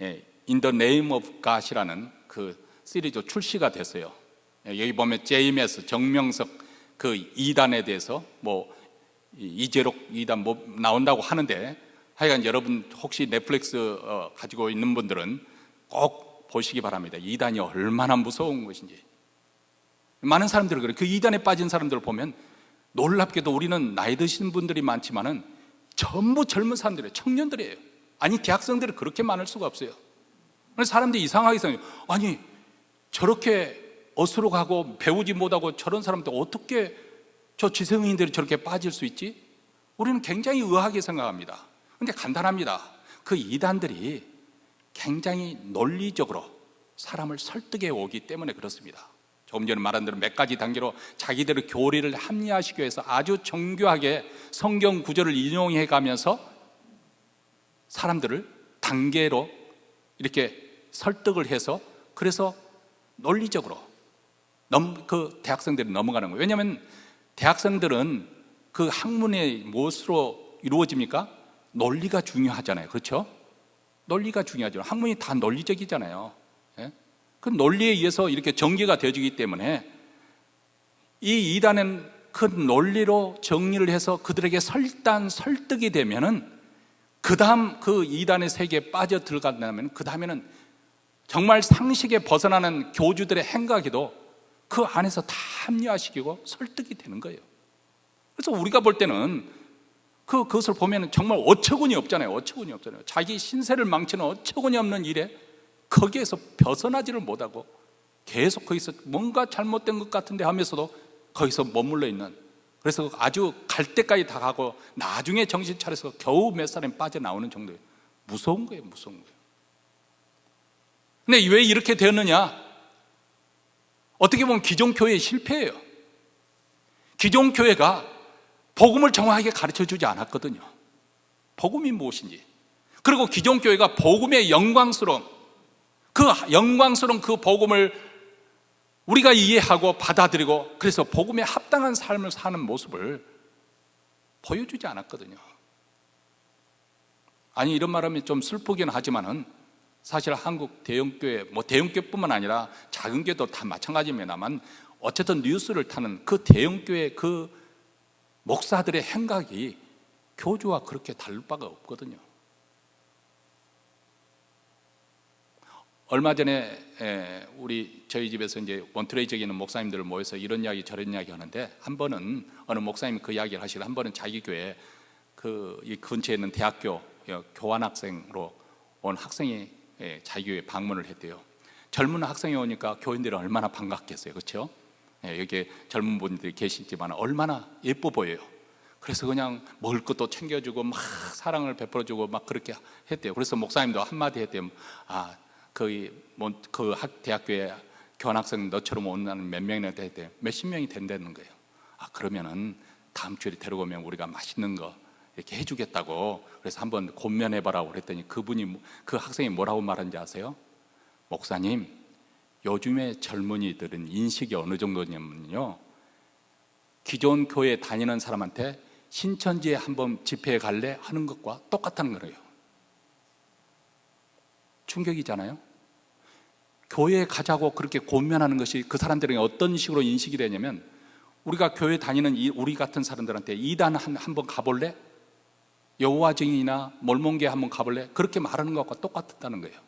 In the Name of God이라는 그 시리즈 출시가 됐어요. 여기 보면 JMS 정명석 그 이단에 대해서 이재록 이단 나온다고 하는데, 하여간 여러분 혹시 넷플릭스 가지고 있는 분들은 꼭 보시기 바랍니다. 이단이 얼마나 무서운 것인지. 많은 사람들이 그래요. 그 이단에 빠진 사람들을 보면 놀랍게도 우리는 나이 드신 분들이 많지만은 전부 젊은 사람들이에요. 청년들이에요. 아니 대학생들이 그렇게 많을 수가 없어요. 사람들이 이상하게 생각해요. 아니 저렇게 어수룩하고 배우지 못하고 저런 사람들 어떻게 저 지성인들이 저렇게 빠질 수 있지? 우리는 굉장히 의아하게 생각합니다. 근데 간단합니다. 그 이단들이 굉장히 논리적으로 사람을 설득해 오기 때문에 그렇습니다. 조금 전에 말한 대로 몇 가지 단계로 자기들의 교리를 합리화시키기 위해서 아주 정교하게 성경 구절을 인용해 가면서 사람들을 단계로 이렇게 설득을 해서, 그래서 논리적으로 그 대학생들이 넘어가는 거예요. 왜냐하면 대학생들은 그 학문이 무엇으로 이루어집니까? 논리가 중요하잖아요. 그렇죠? 논리가 중요하죠. 학문이 다 논리적이잖아요. 그 논리에 의해서 이렇게 전개가 되어지기 때문에 이 이단은 그 논리로 정리를 해서 그들에게 설득이 되면은 그 다음 그 이단의 세계에 빠져 들어간다면 그 다음에는 정말 상식에 벗어나는 교주들의 행각에도 그 안에서 다 합리화시키고 설득이 되는 거예요. 그래서 우리가 볼 때는 그것을 보면 정말 어처구니 없잖아요. 자기 신세를 망치는 어처구니 없는 일에 거기에서 벗어나지를 못하고 계속 거기서 뭔가 잘못된 것 같은데 하면서도 거기서 머물러 있는, 그래서 아주 갈 때까지 다 가고 나중에 정신 차려서 겨우 몇 사람이 빠져나오는 정도예요. 무서운 거예요, 무서운 거예요. 근데 왜 이렇게 되었느냐? 어떻게 보면 기존 교회의 실패예요. 기존 교회가 복음을 정확하게 가르쳐주지 않았거든요. 복음이 무엇인지. 그리고 기존 교회가 복음의 영광스러운 그 복음을 우리가 이해하고 받아들이고, 그래서 복음에 합당한 삶을 사는 모습을 보여주지 않았거든요. 아니, 이런 말하면 좀 슬프긴 하지만은 사실 한국 대형교회, 대형교회뿐만 아니라 작은 교회도 다 마찬가지입니다만, 어쨌든 뉴스를 타는 그 대형교회 그 목사들의 행각이 교주와 그렇게 다를 바가 없거든요. 얼마 전에 저희 집에서 이제 몬트레이 지역에 있는 목사님들을 모여서 이런 이야기 저런 이야기 하는데, 한 번은 어느 목사님이 그 이야기를 하시고, 한 번은 자기 교회 이 근처에 있는 대학교 교환학생으로 온 학생이 자기 교회에 방문을 했대요. 젊은 학생이 오니까 교인들이 얼마나 반갑겠어요, 그렇죠? 여기 젊은 분들이 계시지만 얼마나 예뻐 보여요. 그래서 그냥 먹을 것도 챙겨주고 막 사랑을 베풀어주고 막 그렇게 했대요. 그래서 목사님도 한마디 했대요. 그 대학교에 교환학생 너처럼 온다는 몇 명이나 됐대요. 몇십 명이 된다는 거예요. 그러면은 다음 주에 데리고 오면 우리가 맛있는 거 이렇게 해주겠다고. 그래서 한번 권면해봐라고 그랬더니 그 학생이 뭐라고 말하는지 아세요? 목사님, 요즘의 젊은이들은 인식이 어느 정도냐면요, 기존 교회 다니는 사람한테 신천지에 한번 집회에 갈래? 하는 것과 똑같다는 거예요. 충격이잖아요. 교회에 가자고 그렇게 권면하는 것이 그 사람들에게 어떤 식으로 인식이 되냐면, 우리가 교회 다니는 우리 같은 사람들한테 이단 한번 가볼래? 여호와 증인이나 몰몬교회 한번 가볼래? 그렇게 말하는 것과 똑같다는 거예요.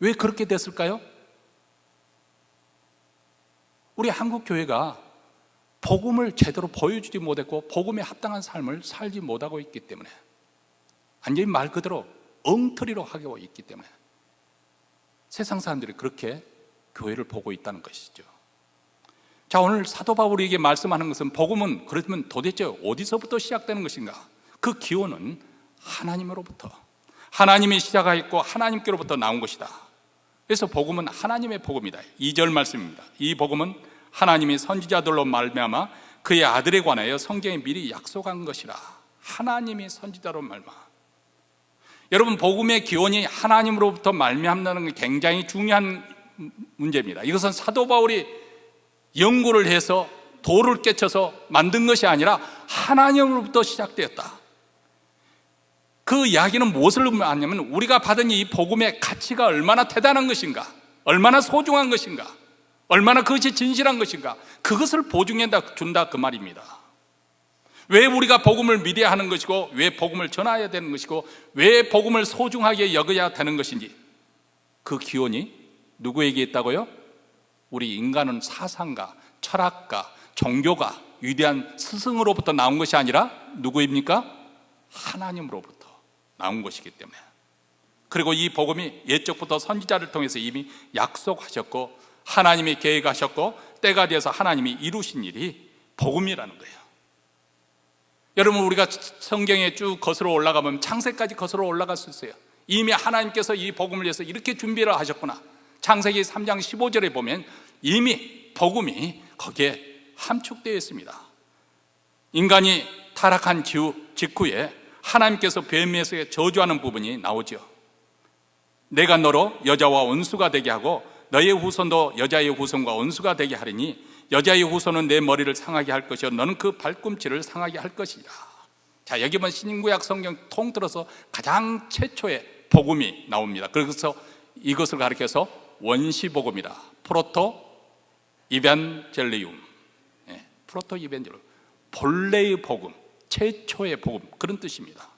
왜 그렇게 됐을까요? 우리 한국 교회가 복음을 제대로 보여주지 못했고 복음에 합당한 삶을 살지 못하고 있기 때문에, 완전히 말 그대로 엉터리로 하고 있기 때문에 세상 사람들이 그렇게 교회를 보고 있다는 것이죠. 자, 오늘 사도 바울에게 말씀하는 것은, 복음은 그러면 도대체 어디서부터 시작되는 것인가? 그 기원은 하나님으로부터, 하나님이 시작하였고 하나님께로부터 나온 것이다. 그래서 복음은 하나님의 복음이다. 2절 말씀입니다. 이 복음은 하나님이 선지자들로 말미암아 그의 아들에 관하여 성경에 미리 약속한 것이라. 하나님이 선지자로 말미암아. 여러분, 복음의 기원이 하나님으로부터 말미암는 게 굉장히 중요한 문제입니다. 이것은 사도 바울이 연구를 해서 돌을 깨쳐서 만든 것이 아니라 하나님으로부터 시작되었다. 그 이야기는 무엇을 의미하냐면, 우리가 받은 이 복음의 가치가 얼마나 대단한 것인가, 얼마나 소중한 것인가, 얼마나 그것이 진실한 것인가, 그것을 보증해 준다 그 말입니다. 왜 우리가 복음을 믿어야 하는 것이고, 왜 복음을 전해야 되는 것이고, 왜 복음을 소중하게 여겨야 되는 것인지, 그 기원이 누구에게 있다고요? 우리 인간은 사상가, 철학가, 종교가, 위대한 스승으로부터 나온 것이 아니라 누구입니까? 하나님으로부터 나온 것이기 때문에. 그리고 이 복음이 옛적부터 선지자를 통해서 이미 약속하셨고 하나님이 계획하셨고 때가 되어서 하나님이 이루신 일이 복음이라는 거예요. 여러분, 우리가 성경에 쭉 거슬러 올라가면 창세까지 거슬러 올라갈 수 있어요. 이미 하나님께서 이 복음을 위해서 이렇게 준비를 하셨구나. 창세기 3장 15절에 보면 이미 복음이 거기에 함축되어 있습니다. 인간이 타락한 직후에 하나님께서 뱀에서 저주하는 부분이 나오죠. 내가 너로 여자와 원수가 되게 하고 너의 후손도 여자의 후손과 원수가 되게 하리니 여자의 후손은 내 머리를 상하게 할 것이요 너는 그 발꿈치를 상하게 할 것이다. 자, 여기 보면 신구약 성경 통틀어서 가장 최초의 복음이 나옵니다. 그래서 이것을 가리켜서 원시복음이다. 프로토 이벤젤리움, 프로토 이벤젤리움, 본래의 복음, 최초의 복음, 그런 뜻입니다.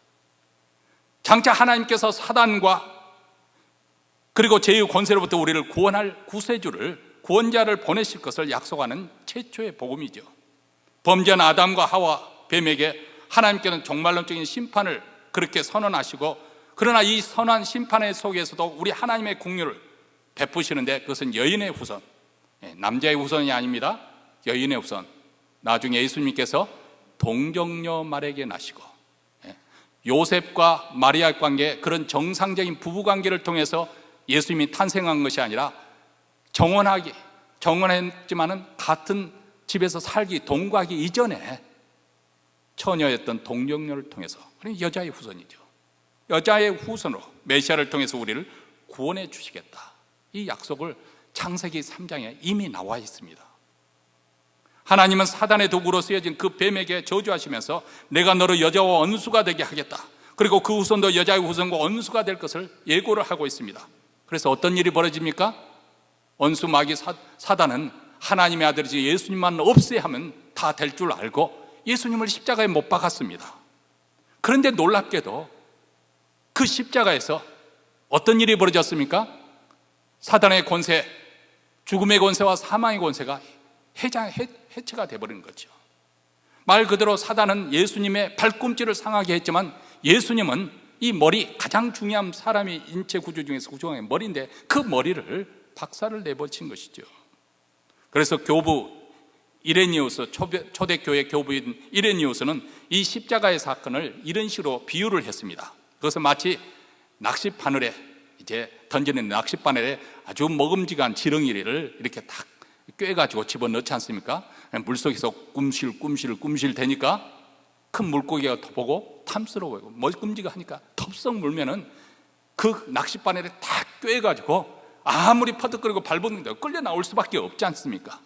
장차 하나님께서 사단과 그리고 죄의 권세로부터 우리를 구원할 구원자를 보내실 것을 약속하는 최초의 복음이죠. 범죄한 아담과 하와 뱀에게 하나님께는 종말론적인 심판을 그렇게 선언하시고, 그러나 이 선한 심판의 속에서도 우리 하나님의 긍휼을 베푸시는데, 그것은 여인의 후손, 남자의 후손이 아닙니다. 여인의 후손, 나중에 예수님께서 동정녀 말에게 나시고, 요셉과 마리아의 관계, 그런 정상적인 부부관계를 통해서 예수님이 탄생한 것이 아니라 정원했지만은 같은 집에서 살기, 동거하기 이전에 처녀였던 동정녀를 통해서, 그러니까 여자의 후손이죠. 여자의 후손으로 메시아를 통해서 우리를 구원해 주시겠다, 이 약속을 창세기 3장에 이미 나와 있습니다. 하나님은 사단의 도구로 쓰여진 그 뱀에게 저주하시면서 내가 너를 여자와 원수가 되게 하겠다, 그리고 그 후손도 여자의 후손과 원수가 될 것을 예고를 하고 있습니다. 그래서 어떤 일이 벌어집니까? 원수 마귀 사단은 하나님의 아들이지 예수님만 없애야 하면 다 될 줄 알고 예수님을 십자가에 못 박았습니다. 그런데 놀랍게도 그 십자가에서 어떤 일이 벌어졌습니까? 사단의 권세, 죽음의 권세와 사망의 권세가 해체가 되어버린 거죠. 말 그대로 사단은 예수님의 발꿈치를 상하게 했지만 예수님은 이 머리, 가장 중요한 사람이 인체 구조 중에서 구조의 머리인데 그 머리를 박살을 내버친 것이죠. 그래서 교부 이레니우스, 초대교회 교부인 이레니우스는 이 십자가의 사건을 이런 식으로 비유를 했습니다. 그것은 마치 낚싯바늘에 이제 던지는 낚싯바늘에 아주 먹음직한 지렁이를 이렇게 탁 꿰가지고 집어넣지 않습니까? 물속에서 꿈실 되니까 큰 물고기가 보고 탐스러워요. 먹음직하니까 덥석 물면은 그 낚싯바늘에 탁 꿰가지고 아무리 퍼득거리고 밟았는데 끌려 나올 수밖에 없지 않습니까?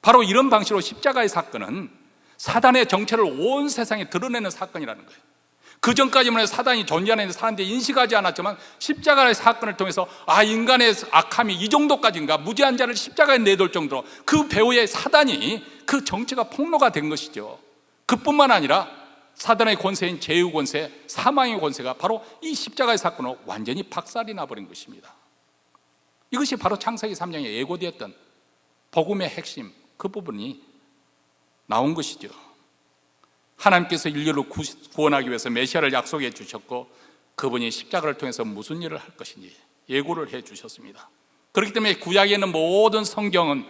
바로 이런 방식으로 십자가의 사건은 사단의 정체를 온 세상에 드러내는 사건이라는 거예요. 그 전까지만 해도 사단이 존재하는 사람들이 인식하지 않았지만 십자가의 사건을 통해서 인간의 악함이 이 정도까지인가, 무지한 자를 십자가에 내돌 정도로 그 배후에 사단이 그 정체가 폭로가 된 것이죠. 그뿐만 아니라 사단의 권세인 죄의 권세, 사망의 권세가 바로 이 십자가의 사건으로 완전히 박살이 나버린 것입니다. 이것이 바로 창세기 3장에 예고되었던 복음의 핵심, 그 부분이 나온 것이죠. 하나님께서 인류를 구원하기 위해서 메시아를 약속해 주셨고 그분이 십자가를 통해서 무슨 일을 할 것인지 예고를 해 주셨습니다. 그렇기 때문에 구약에 있는 모든 성경은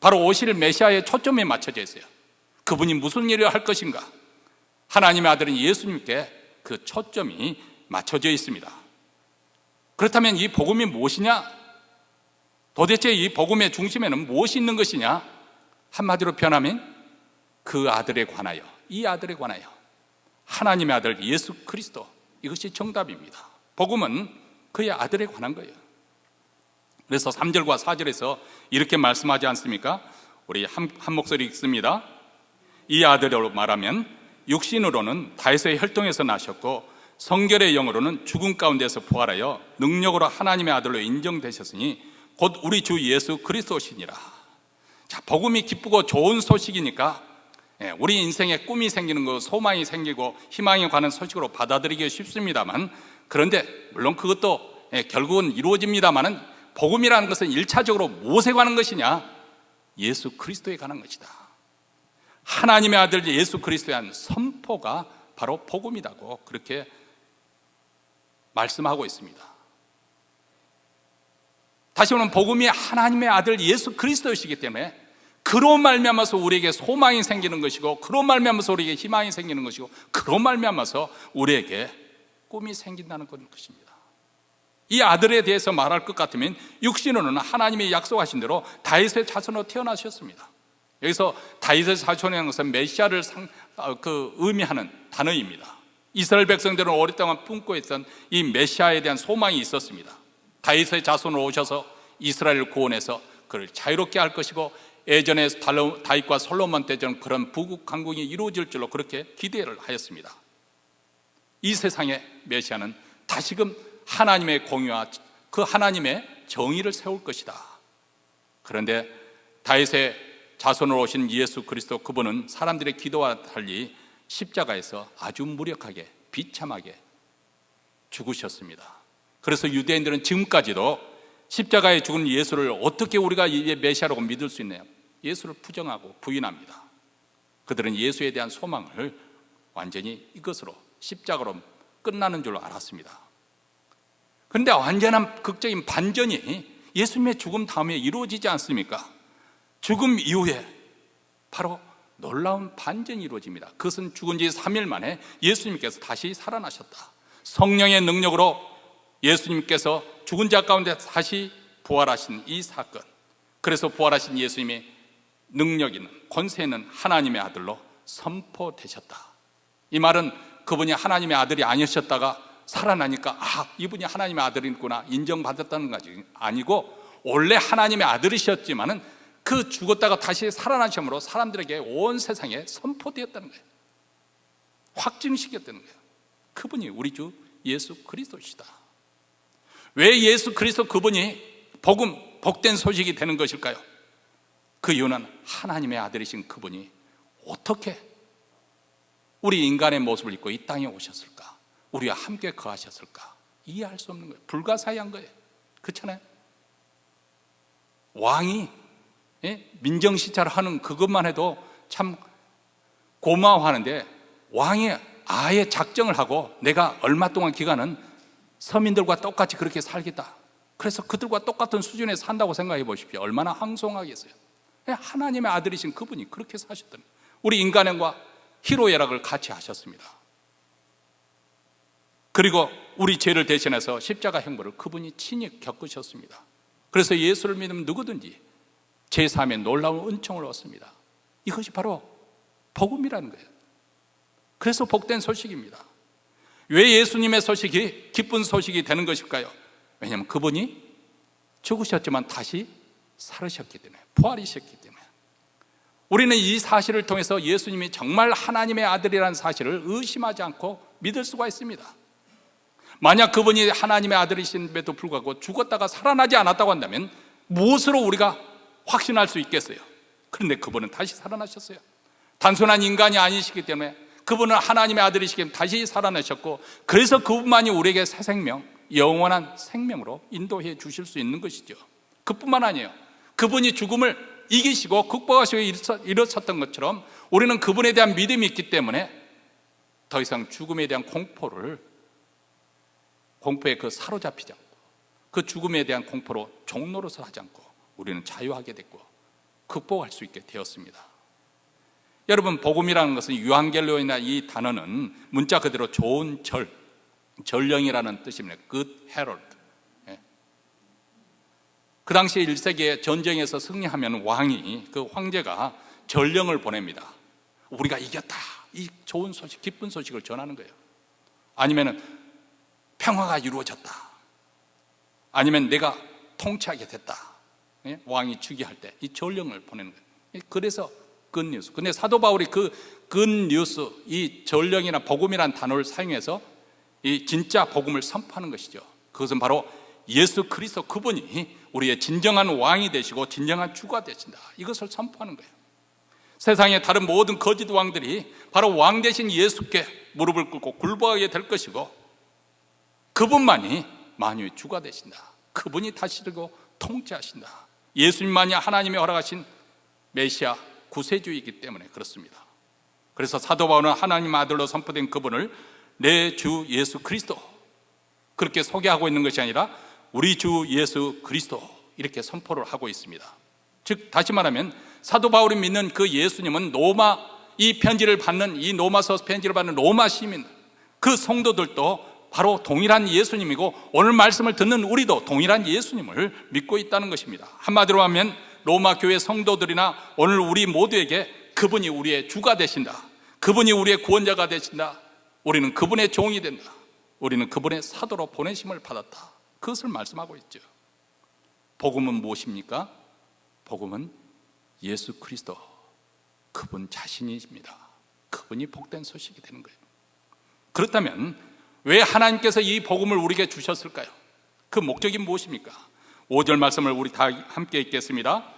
바로 오실 메시아의 초점에 맞춰져 있어요. 그분이 무슨 일을 할 것인가, 하나님의 아들인 예수님께 그 초점이 맞춰져 있습니다. 그렇다면 이 복음이 무엇이냐? 도대체 이 복음의 중심에는 무엇이 있는 것이냐? 한마디로 표현하면 그 아들에 관하여, 이 아들에 관하여 하나님의 아들 예수 그리스도, 이것이 정답입니다. 복음은 그의 아들에 관한 거예요. 그래서 3절과 4절에서 이렇게 말씀하지 않습니까? 우리 한 목소리 읽습니다. 이 아들로 말하면 육신으로는 다윗의 혈통에서 나셨고 성결의 영으로는 죽음 가운데서 부활하여 능력으로 하나님의 아들로 인정되셨으니 곧 우리 주 예수 그리스도시니라. 자, 복음이 기쁘고 좋은 소식이니까 우리 인생에 꿈이 생기는 거, 소망이 생기고 희망이 가는 소식으로 받아들이기 쉽습니다만, 그런데 물론 그것도 결국은 이루어집니다만은 복음이라는 것은 1차적으로 무엇에 관한 것이냐? 예수 그리스도에 관한 것이다. 하나님의 아들 예수 그리스도에 대한 선포가 바로 복음이라고 그렇게 말씀하고 있습니다. 다시 말하면 복음이 하나님의 아들 예수 그리스도이시기 때문에 그로 말미암아서 우리에게 소망이 생기는 것이고, 그로 말미암아서 우리에게 희망이 생기는 것이고, 그로 말미암아서 우리에게 꿈이 생긴다는 것입니다. 이 아들에 대해서 말할 것 같으면 육신으로는 하나님이 약속하신 대로 다윗의 자손으로 태어나셨습니다. 여기서 다윗의 자손이라는 것은 메시아를 의미하는 단어입니다. 이스라엘 백성들은 오랫동안 품고 있던 이 메시아에 대한 소망이 있었습니다. 다윗의 자손으로 오셔서 이스라엘을 구원해서 그를 자유롭게 할 것이고, 예전에 다윗과 솔로몬 때처럼 그런 부국 강국이 이루어질 줄로 그렇게 기대를 하였습니다. 이 세상의 메시아는 다시금 하나님의 공의와 그 하나님의 정의를 세울 것이다. 그런데 다윗의 자손으로 오신 예수 그리스도, 그분은 사람들의 기도와 달리 십자가에서 아주 무력하게 비참하게 죽으셨습니다. 그래서 유대인들은 지금까지도 십자가에 죽은 예수를 어떻게 우리가 메시아라고 믿을 수 있나요? 예수를 부정하고 부인합니다. 그들은 예수에 대한 소망을 완전히 이것으로, 십자가로 끝나는 줄 알았습니다. 그런데 완전한 극적인 반전이 예수님의 죽음 다음에 이루어지지 않습니까? 죽음 이후에 바로 놀라운 반전이 이루어집니다. 그것은 죽은 지 3일 만에 예수님께서 다시 살아나셨다. 성령의 능력으로 예수님께서 죽은 자 가운데 다시 부활하신 이 사건, 그래서 부활하신 예수님이 능력 있는, 권세 있는 하나님의 아들로 선포되셨다. 이 말은 그분이 하나님의 아들이 아니셨다가 살아나니까 이분이 하나님의 아들이구나 인정받았다는 것이 아니고, 원래 하나님의 아들이셨지만은 그 죽었다가 다시 살아나심으로 사람들에게 온 세상에 선포되었다는 거예요. 확증시켰다는 거예요. 그분이 우리 주 예수 그리스도시다. 왜 예수 그리스도 그분이 복된 소식이 되는 것일까요? 그 이유는 하나님의 아들이신 그분이 어떻게 우리 인간의 모습을 입고 이 땅에 오셨을까? 우리와 함께 거하셨을까? 이해할 수 없는 거예요. 불가사의한 거예요. 그렇잖아요. 왕이 민정시찰을 하는 그것만 해도 참 고마워하는데, 왕이 아예 작정을 하고 내가 얼마 동안 기간은 서민들과 똑같이 그렇게 살겠다, 그래서 그들과 똑같은 수준에 산다고 생각해 보십시오. 얼마나 황송하겠어요. 하나님의 아들이신 그분이 그렇게 사셨던, 우리 인간과 희로애락을 같이 하셨습니다. 그리고 우리 죄를 대신해서 십자가 형벌을 그분이 친히 겪으셨습니다. 그래서 예수를 믿으면 누구든지 제3의 놀라운 은총을 얻습니다. 이것이 바로 복음이라는 거예요. 그래서 복된 소식입니다. 왜 예수님의 소식이 기쁜 소식이 되는 것일까요? 왜냐하면 그분이 죽으셨지만 다시 살으셨기 때문에, 부활이셨기 때문에. 우리는 이 사실을 통해서 예수님이 정말 하나님의 아들이라는 사실을 의심하지 않고 믿을 수가 있습니다. 만약 그분이 하나님의 아들이신데도 불구하고 죽었다가 살아나지 않았다고 한다면 무엇으로 우리가 확신할 수 있겠어요? 그런데 그분은 다시 살아나셨어요. 단순한 인간이 아니시기 때문에, 그분은 하나님의 아들이시기 때문에 다시 살아나셨고, 그래서 그분만이 우리에게 새 생명, 영원한 생명으로 인도해 주실 수 있는 것이죠. 그뿐만 아니에요. 그분이 죽음을 이기시고 극복하시고 일어섰던 것처럼 우리는 그분에 대한 믿음이 있기 때문에 더 이상 죽음에 대한 공포에 사로잡히지 않고, 그 죽음에 대한 공포로 종노릇을 하지 않고 우리는 자유하게 됐고 극복할 수 있게 되었습니다. 여러분, 복음이라는 것은 유앙겔로이나 이 단어는 문자 그대로 좋은 전령이라는 뜻입니다. Good Herald. 그 당시에 1세기에 전쟁에서 승리하면 왕이, 그 황제가 전령을 보냅니다. 우리가 이겼다, 이 좋은 소식, 기쁜 소식을 전하는 거예요. 아니면은 평화가 이루어졌다, 아니면 내가 통치하게 됐다, 왕이 즉위할 때 이 전령을 보내는 거예요. 그래서 굿뉴스. 근데 사도 바울이 그 굿뉴스, 이 전령이나 복음이라는 단어를 사용해서 이 진짜 복음을 선포하는 것이죠. 그것은 바로 예수 그리스도 그분이 우리의 진정한 왕이 되시고 진정한 주가 되신다, 이것을 선포하는 거예요. 세상의 다른 모든 거짓 왕들이 바로 왕 되신 예수께 무릎을 꿇고 굴복하게 될 것이고, 그분만이 만유의 주가 되신다. 그분이 다스리고 통치하신다. 예수님만이 하나님이 허락하신 메시아 구세주이기 때문에 그렇습니다. 그래서 사도 바울은 하나님 아들로 선포된 그분을 내 주 예수 그리스도, 그렇게 소개하고 있는 것이 아니라 우리 주 예수 그리스도, 이렇게 선포를 하고 있습니다. 즉 다시 말하면 사도 바울이 믿는 그 예수님은 이 로마서 편지를 받는 로마 시민, 그 성도들도 바로 동일한 예수님이고, 오늘 말씀을 듣는 우리도 동일한 예수님을 믿고 있다는 것입니다. 한마디로 하면 로마 교회 성도들이나 오늘 우리 모두에게 그분이 우리의 주가 되신다, 그분이 우리의 구원자가 되신다, 우리는 그분의 종이 된다, 우리는 그분의 사도로 보내심을 받았다, 그것을 말씀하고 있죠. 복음은 무엇입니까? 복음은 예수 그리스도, 그분 자신이십니다. 그분이 복된 소식이 되는 거예요. 그렇다면 왜 하나님께서 이 복음을 우리에게 주셨을까요? 그 목적이 무엇입니까? 5절 말씀을 우리 다 함께 읽겠습니다.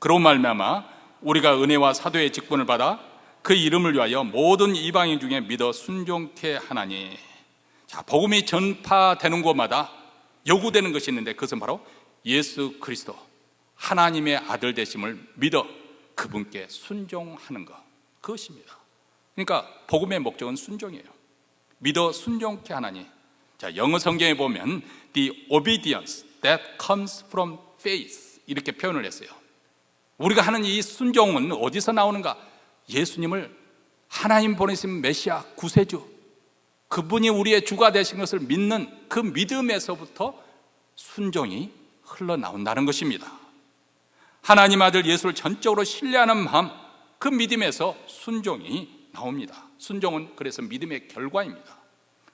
그로 말미암아 우리가 은혜와 사도의 직분을 받아 그 이름을 위하여 모든 이방인 중에 믿어 순종케 하나니. 자, 복음이 전파되는 곳마다 요구되는 것이 있는데, 그것은 바로 예수 그리스도, 하나님의 아들 되심을 믿어 그분께 순종하는 것, 그것입니다. 그러니까 복음의 목적은 순종이에요. 믿어 순종케 하나니. 자, 영어 성경에 보면 The obedience that comes from faith, 이렇게 표현을 했어요. 우리가 하는 이 순종은 어디서 나오는가? 예수님을 하나님 보내신 메시아 구세주, 그분이 우리의 주가 되신 것을 믿는 그 믿음에서부터 순종이 흘러나온다는 것입니다. 하나님 아들 예수를 전적으로 신뢰하는 마음, 그 믿음에서 순종이 나옵니다. 순종은 그래서 믿음의 결과입니다.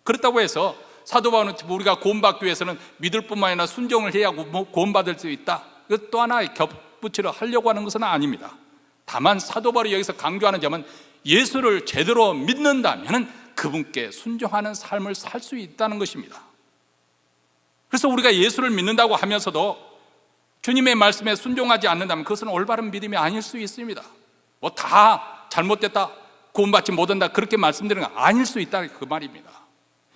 그렇다고 해서 사도 바울은 우리가 구원받기 위해서는 믿을 뿐만 아니라 순종을 해야 구원받을 수 있다, 이것 또 하나의 겹붙이려 하려고 하는 것은 아닙니다. 다만 사도 바울이 여기서 강조하는 점은 예수를 제대로 믿는다면 그분께 순종하는 삶을 살 수 있다는 것입니다. 그래서 우리가 예수를 믿는다고 하면서도 주님의 말씀에 순종하지 않는다면 그것은 올바른 믿음이 아닐 수 있습니다. 뭐 다 잘못됐다, 구원받지 못한다, 그렇게 말씀드리는 건 아닐 수 있다, 그 말입니다.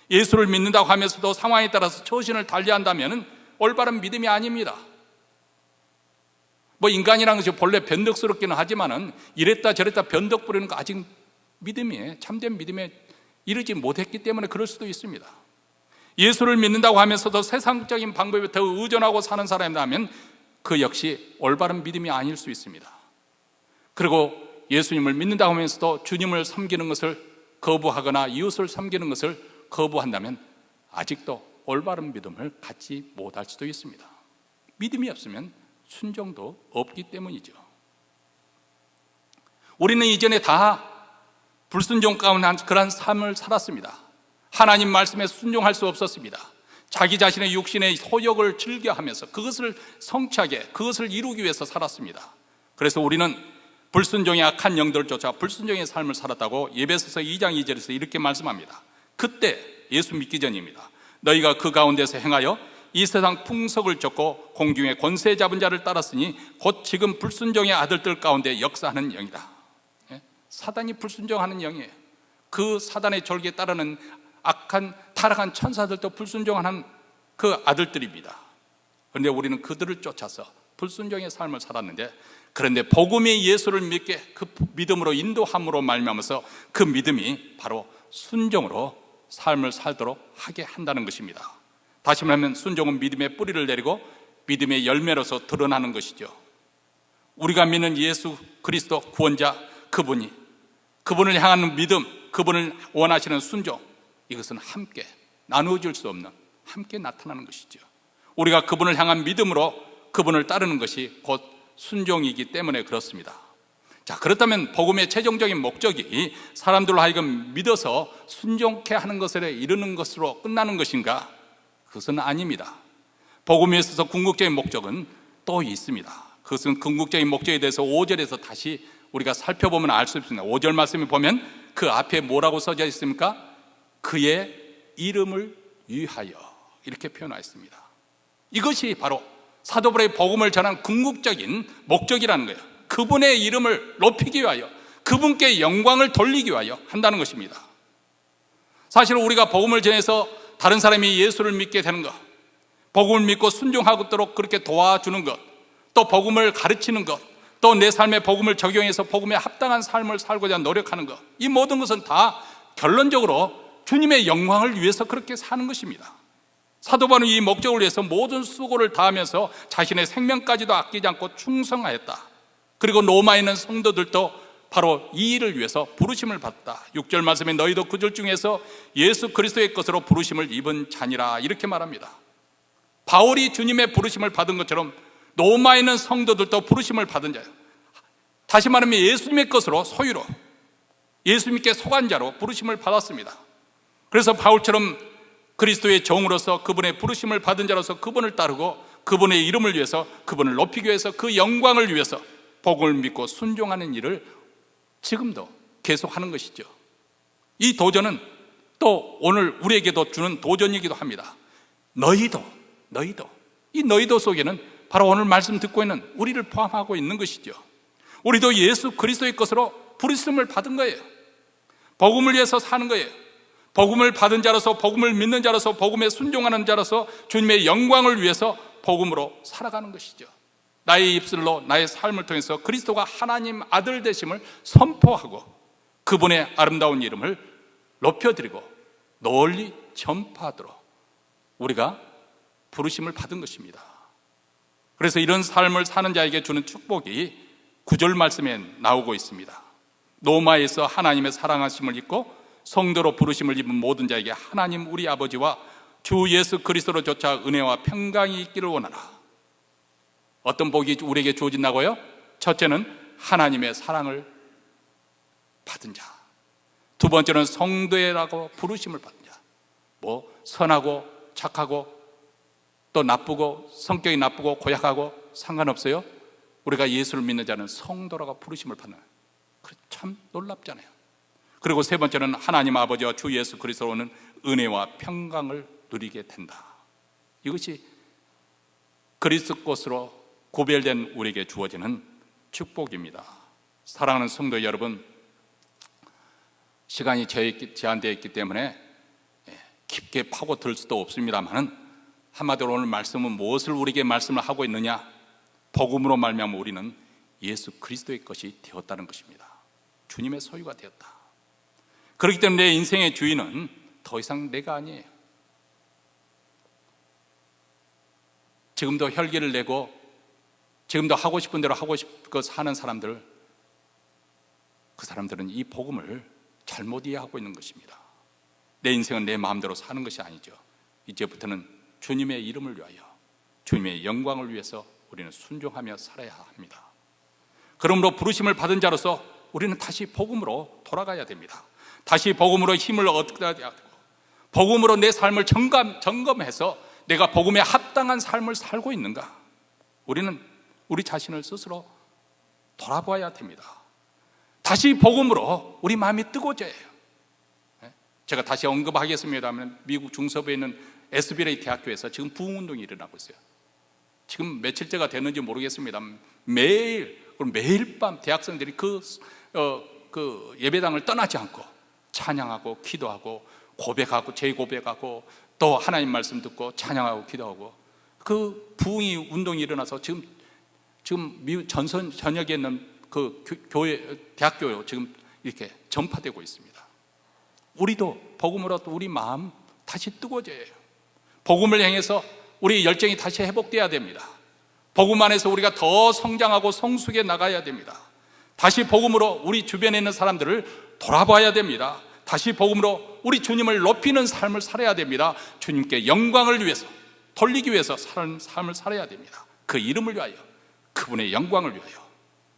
예수를 믿는다고 하면서도 상황에 따라서 처신을 달리한다면 올바른 믿음이 아닙니다. 뭐 인간이라는 것이 본래 변덕스럽기는 하지만은 이랬다 저랬다 변덕 부리는 거 아직 믿음에, 참된 믿음에 이르지 못했기 때문에 그럴 수도 있습니다. 예수를 믿는다고 하면서도 세상적인 방법에 더 의존하고 사는 사람이라면 그 역시 올바른 믿음이 아닐 수 있습니다. 그리고 예수님을 믿는다고 하면서도 주님을 섬기는 것을 거부하거나 이웃을 섬기는 것을 거부한다면 아직도 올바른 믿음을 갖지 못할 수도 있습니다. 믿음이 없으면 순종도 없기 때문이죠. 우리는 이전에 다 불순종 가운데 그러한 삶을 살았습니다. 하나님 말씀에 순종할 수 없었습니다. 자기 자신의 육신의 소욕을 즐겨하면서 그것을 성취하게, 그것을 이루기 위해서 살았습니다. 그래서 우리는 불순종의 악한 영들을 쫓아 불순종의 삶을 살았다고 에베소서 2장 2절에서 이렇게 말씀합니다. 그때 예수 믿기 전입니다. 너희가 그 가운데서 행하여 이 세상 풍속을 쫓고 공중의 권세 잡은 자를 따랐으니 곧 지금 불순종의 아들들 가운데 역사하는 영이다. 사단이 불순종하는 영이에요. 그 사단의 졸기에 따르는 악한 타락한 천사들도 불순종하는 그 아들들입니다. 그런데 우리는 그들을 쫓아서 불순종의 삶을 살았는데, 그런데 복음의 예수를 믿게 그 믿음으로 인도함으로 말미암아서 그 믿음이 바로 순종으로 삶을 살도록 하게 한다는 것입니다. 다시 말하면 순종은 믿음의 뿌리를 내리고 믿음의 열매로서 드러나는 것이죠. 우리가 믿는 예수 그리스도 구원자, 그분을 향하는 믿음, 그분을 원하시는 순종, 이것은 함께 나누어질 수 없는, 함께 나타나는 것이죠. 우리가 그분을 향한 믿음으로 그분을 따르는 것이 곧 순종이기 때문에 그렇습니다. 자, 그렇다면 복음의 최종적인 목적이 사람들로 하여금 믿어서 순종케 하는 것에 이르는 것으로 끝나는 것인가? 그것은 아닙니다. 복음에 있어서 궁극적인 목적은 또 있습니다. 그것은 궁극적인 목적에 대해서 5절에서 다시 우리가 살펴보면 알 수 있습니다. 5절 말씀을 보면 그 앞에 뭐라고 써져 있습니까? 그의 이름을 위하여, 이렇게 표현하였습니다. 이것이 바로 사도 바울의 복음을 전한 궁극적인 목적이라는 거예요. 그분의 이름을 높이기 위하여, 그분께 영광을 돌리기 위하여 한다는 것입니다. 사실 우리가 복음을 전해서 다른 사람이 예수를 믿게 되는 것, 복음을 믿고 순종하도록 그렇게 도와주는 것, 또 복음을 가르치는 것, 또 내 삶에 복음을 적용해서 복음에 합당한 삶을 살고자 노력하는 것, 이 모든 것은 다 결론적으로 주님의 영광을 위해서 그렇게 사는 것입니다. 사도 바울은 이 목적을 위해서 모든 수고를 다하면서 자신의 생명까지도 아끼지 않고 충성하였다. 그리고 로마에 있는 성도들도 바로 이 일을 위해서 부르심을 받았다. 6절 말씀에 너희도 그들 중에서 예수 그리스도의 것으로 부르심을 입은 자니라, 이렇게 말합니다. 바울이 주님의 부르심을 받은 것처럼 로마에 있는 성도들도 부르심을 받은 자예요. 다시 말하면 예수님의 것으로, 소유로, 예수님께 속한 자로 부르심을 받았습니다. 그래서 바울처럼 그리스도의 종으로서 그분의 부르심을 받은 자로서 그분을 따르고 그분의 이름을 위해서, 그분을 높이기 위해서, 그 영광을 위해서 복음을 믿고 순종하는 일을 지금도 계속하는 것이죠. 이 도전은 또 오늘 우리에게도 주는 도전이기도 합니다. 너희도, 이 너희도 속에는 바로 오늘 말씀 듣고 있는 우리를 포함하고 있는 것이죠. 우리도 예수 그리스도의 것으로 부르심을 받은 거예요. 복음을 위해서 사는 거예요. 복음을 받은 자로서, 복음을 믿는 자로서, 복음에 순종하는 자로서 주님의 영광을 위해서 복음으로 살아가는 것이죠. 나의 입술로, 나의 삶을 통해서 그리스도가 하나님 아들 되심을 선포하고 그분의 아름다운 이름을 높여드리고 널리 전파하도록 우리가 부르심을 받은 것입니다. 그래서 이런 삶을 사는 자에게 주는 축복이 9절 말씀에 나오고 있습니다. 로마에서 하나님의 사랑하심을 입고 성도로 부르심을 입은 모든 자에게 하나님 우리 아버지와 주 예수 그리스도로 조차 은혜와 평강이 있기를 원하나. 어떤 복이 우리에게 주어진다고요? 첫째는 하나님의 사랑을 받은 자, 두 번째는 성도라고 부르심을 받은 자. 뭐 선하고 착하고 또 나쁘고 성격이 나쁘고 고약하고 상관없어요. 우리가 예수를 믿는 자는 성도라고 부르심을 받는, 참 놀랍잖아요. 그리고 세 번째는 하나님 아버지와 주 예수 그리스도로 오는 은혜와 평강을 누리게 된다. 이것이 그리스도 것으로 구별된 우리에게 주어지는 축복입니다. 사랑하는 성도 여러분, 시간이 제한되어 있기 때문에 깊게 파고들 수도 없습니다만, 한마디로 오늘 말씀은 무엇을 우리에게 말씀을 하고 있느냐? 복음으로 말미암아 우리는 예수 그리스도의 것이 되었다는 것입니다. 주님의 소유가 되었다. 그렇기 때문에 내 인생의 주인은 더 이상 내가 아니에요. 지금도 혈기를 내고 지금도 하고 싶은 대로 하고 싶은 것 사는 사람들, 그 사람들은 이 복음을 잘못 이해하고 있는 것입니다. 내 인생은 내 마음대로 사는 것이 아니죠. 이제부터는 주님의 이름을 위하여, 주님의 영광을 위해서 우리는 순종하며 살아야 합니다. 그러므로 부르심을 받은 자로서 우리는 다시 복음으로 돌아가야 됩니다. 다시 복음으로 힘을 얻어야 되고, 복음으로 내 삶을 점검해서 내가 복음에 합당한 삶을 살고 있는가, 우리는 우리 자신을 스스로 돌아봐야 됩니다. 다시 복음으로 우리 마음이 뜨거워져야 해요. 제가 다시 언급하겠습니다만, 미국 중서부에 있는 에스비레이 대학교에서 지금 부흥운동이 일어나고 있어요. 지금 며칠째가 됐는지 모르겠습니다. 매일 밤 대학생들이 그 예배당을 떠나지 않고 찬양하고 기도하고 고백하고 재고백하고 또 하나님 말씀 듣고 찬양하고 기도하고, 그 부흥이 운동이 일어나서 지금 미국 전선 전역에 있는 그 교회 대학교에 지금 이렇게 전파되고 있습니다. 우리도 복음으로 또 우리 마음 다시 뜨거워져야 해요. 복음을 향해서 우리 열정이 다시 회복돼야 됩니다. 복음 안에서 우리가 더 성장하고 성숙해 나가야 됩니다. 다시 복음으로 우리 주변에 있는 사람들을 돌아봐야 됩니다. 다시 복음으로 우리 주님을 높이는 삶을 살아야 됩니다. 주님께 영광을 위해서, 돌리기 위해서 사는 삶을 살아야 됩니다. 그 이름을 위하여, 그분의 영광을 위하여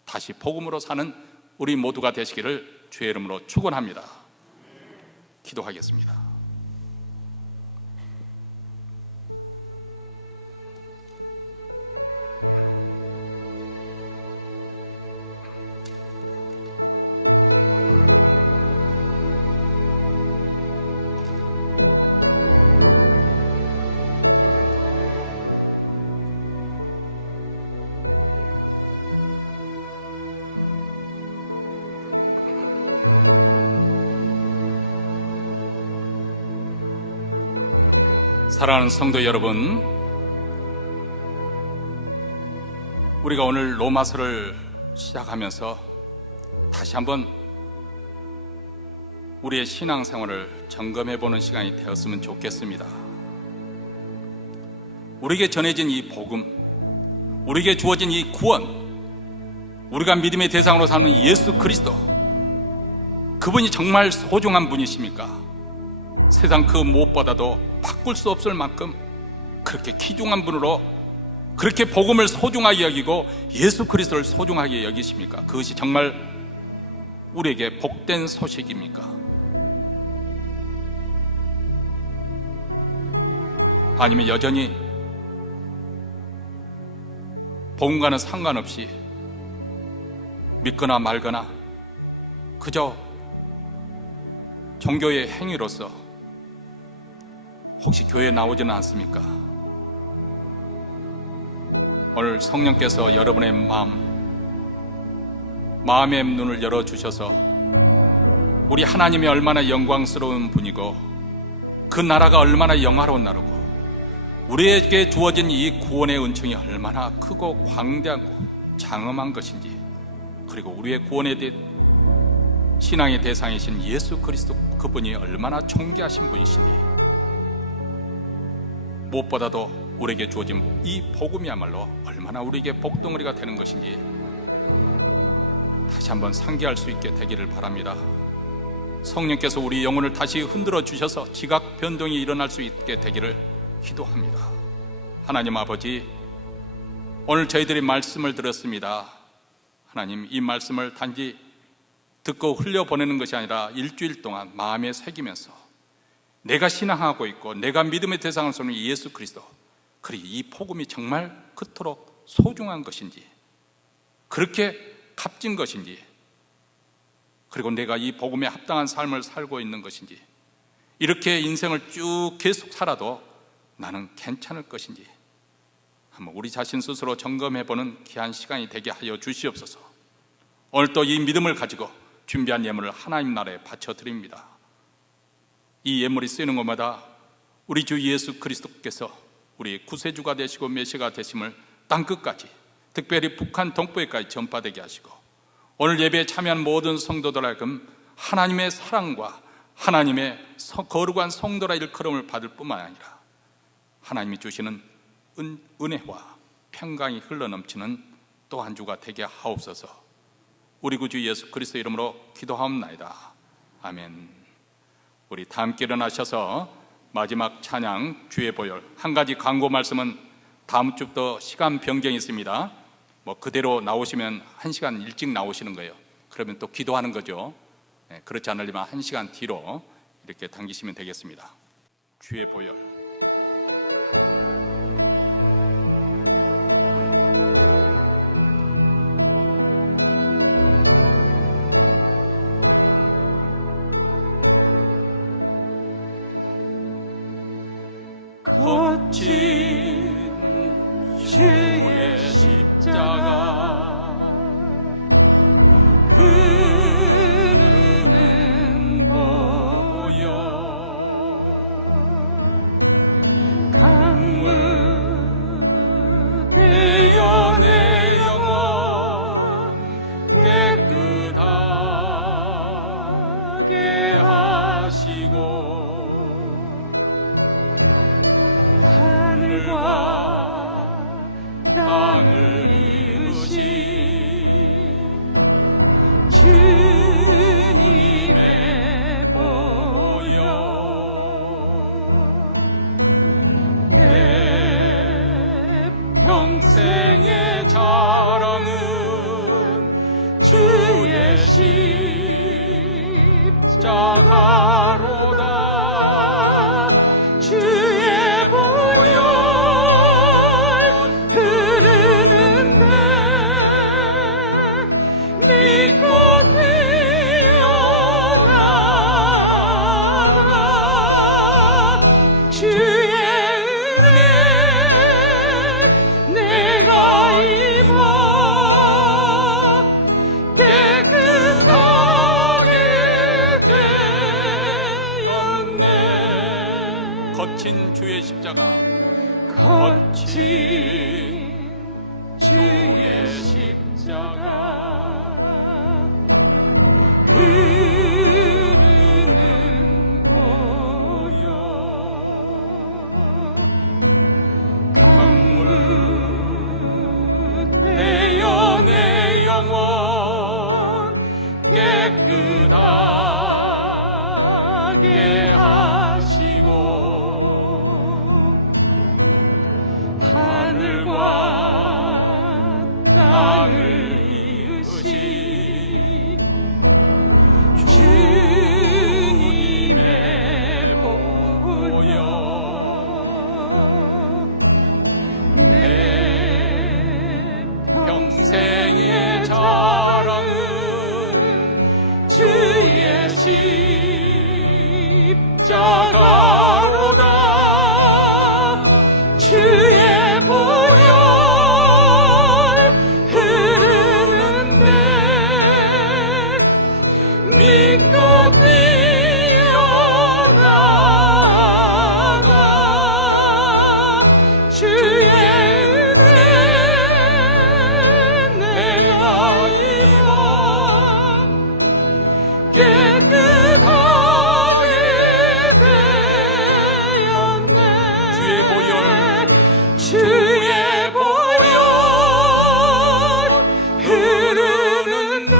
다시 복음으로 사는 우리 모두가 되시기를 주의 이름으로 축원합니다. 기도하겠습니다. 사랑하는 성도 여러분, 우리가 오늘 로마서를 시작하면서 다시 한번 우리의 신앙생활을 점검해보는 시간이 되었으면 좋겠습니다. 우리에게 전해진 이 복음, 우리에게 주어진 이 구원, 우리가 믿음의 대상으로 삼는 예수 그리스도, 그분이 정말 소중한 분이십니까? 세상 그 무엇보다도 바꿀 수 없을 만큼 그렇게 귀중한 분으로, 그렇게 복음을 소중하게 여기고 예수 그리스도를 소중하게 여기십니까? 그것이 정말 우리에게 복된 소식입니까? 아니면 여전히 복음과는 상관없이 믿거나 말거나 그저 종교의 행위로서 혹시 교회에 나오지는 않습니까? 오늘 성령께서 여러분의 마음의 눈을 열어주셔서 우리 하나님이 얼마나 영광스러운 분이고 그 나라가 얼마나 영화로운 나라고 우리에게 주어진 이 구원의 은총이 얼마나 크고 광대하고 장엄한 것인지, 그리고 우리의 구원의 신앙의 대상이신 예수 그리스도 그분이 얼마나 존귀하신 분이신지, 무엇보다도 우리에게 주어진 이 복음이야말로 얼마나 우리에게 복덩어리가 되는 것인지 다시 한번 상기할 수 있게 되기를 바랍니다. 성령께서 우리 영혼을 다시 흔들어 주셔서 지각 변동이 일어날 수 있게 되기를 기도합니다. 하나님 아버지, 오늘 저희들이 말씀을 들었습니다. 하나님, 이 말씀을 단지 듣고 흘려보내는 것이 아니라 일주일 동안 마음에 새기면서 내가 신앙하고 있고 내가 믿음의 대상을 서는 예수 그리스도, 그리고 이 복음이 정말 그토록 소중한 것인지, 그렇게 값진 것인지, 그리고 내가 이 복음에 합당한 삶을 살고 있는 것인지, 이렇게 인생을 쭉 계속 살아도 나는 괜찮을 것인지 한번 우리 자신 스스로 점검해보는 귀한 시간이 되게 하여 주시옵소서. 오늘 또 이 믿음을 가지고 준비한 예물을 하나님 나라에 바쳐드립니다. 이 예물이 쓰이는 곳마다 우리 주 예수 그리스도께서 우리 구세주가 되시고 메시아가 되심을 땅끝까지, 특별히 북한 동부에까지 전파되게 하시고, 오늘 예배에 참여한 모든 성도들 하여금 하나님의 사랑과 하나님의 거룩한 성도라 일컬음을 받을 뿐만 아니라 하나님이 주시는 은혜와 평강이 흘러넘치는 또 한 주가 되게 하옵소서. 우리 구주 예수 그리스도 이름으로 기도하옵나이다. 아멘. 우리 다 함께 일어나셔서 마지막 찬양 주의 보혈, 한 가지 광고 말씀은 다음 주부터 시간 변경이 있습니다. 그대로 나오시면 1시간 일찍 나오시는 거예요. 그러면 또 기도하는 거죠. 그렇지 않으려면 1시간 뒤로 이렇게 당기시면 되겠습니다. 주의 보혈. 거친 주의 십자가, 흐르는 보혈, 강물 되어 내 영혼 깨끗하게 하시고, 하늘과 땅을 이으신 주님의 보혈, 내 평생의 자랑은 주의 십자가로다. 주의 보혈 흐르는데 믿고 뛰어나가, 주의 은혜 내가 입어 깨끗하게 되었네. 거친 주의 십자가, 거친 주의 십자가, 흐르는 보혈, 강물 되어 내 영혼 깨끗하게 하시고, 하늘과 땅을 이으신 주님의 보혈, 내 평생의 자랑은 주의 십자가로다. 주의 보혈 흐르는데 믿고 뛰어나가, 주의 은혜 내가 입어 깨끗하게 되었네. 주의 보혈, 주의 보혈 흐르는데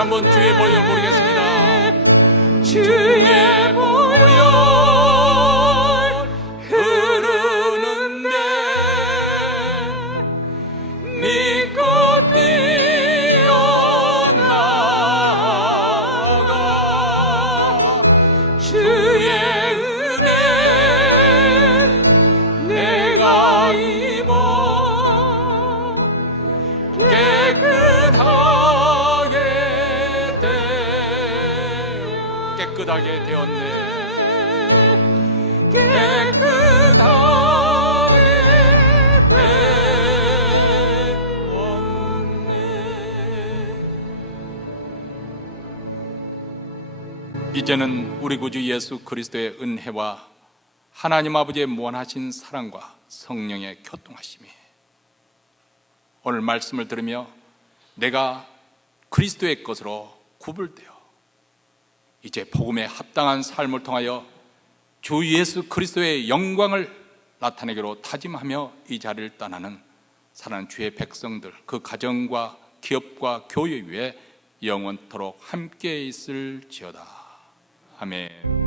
한번 주의 보혈 부르겠습니다. 주의 보혈 흐르는데 믿고 뛰어나가 주의 은혜 내가 입어 깨끗하게 되었네. 깨끗하게 되었네. 이제는 우리 구주 예수 그리스도의 은혜와 하나님 아버지의 무한하신 사랑과 성령의 교통하심이 오늘 말씀을 들으며 내가 그리스도의 것으로 구분되어 이제 복음에 합당한 삶을 통하여 주 예수 그리스도의 영광을 나타내기로 다짐하며 이 자리를 떠나는 사랑하는 주의 백성들, 그 가정과 기업과 교회 위에 영원토록 함께 있을지어다. 아멘.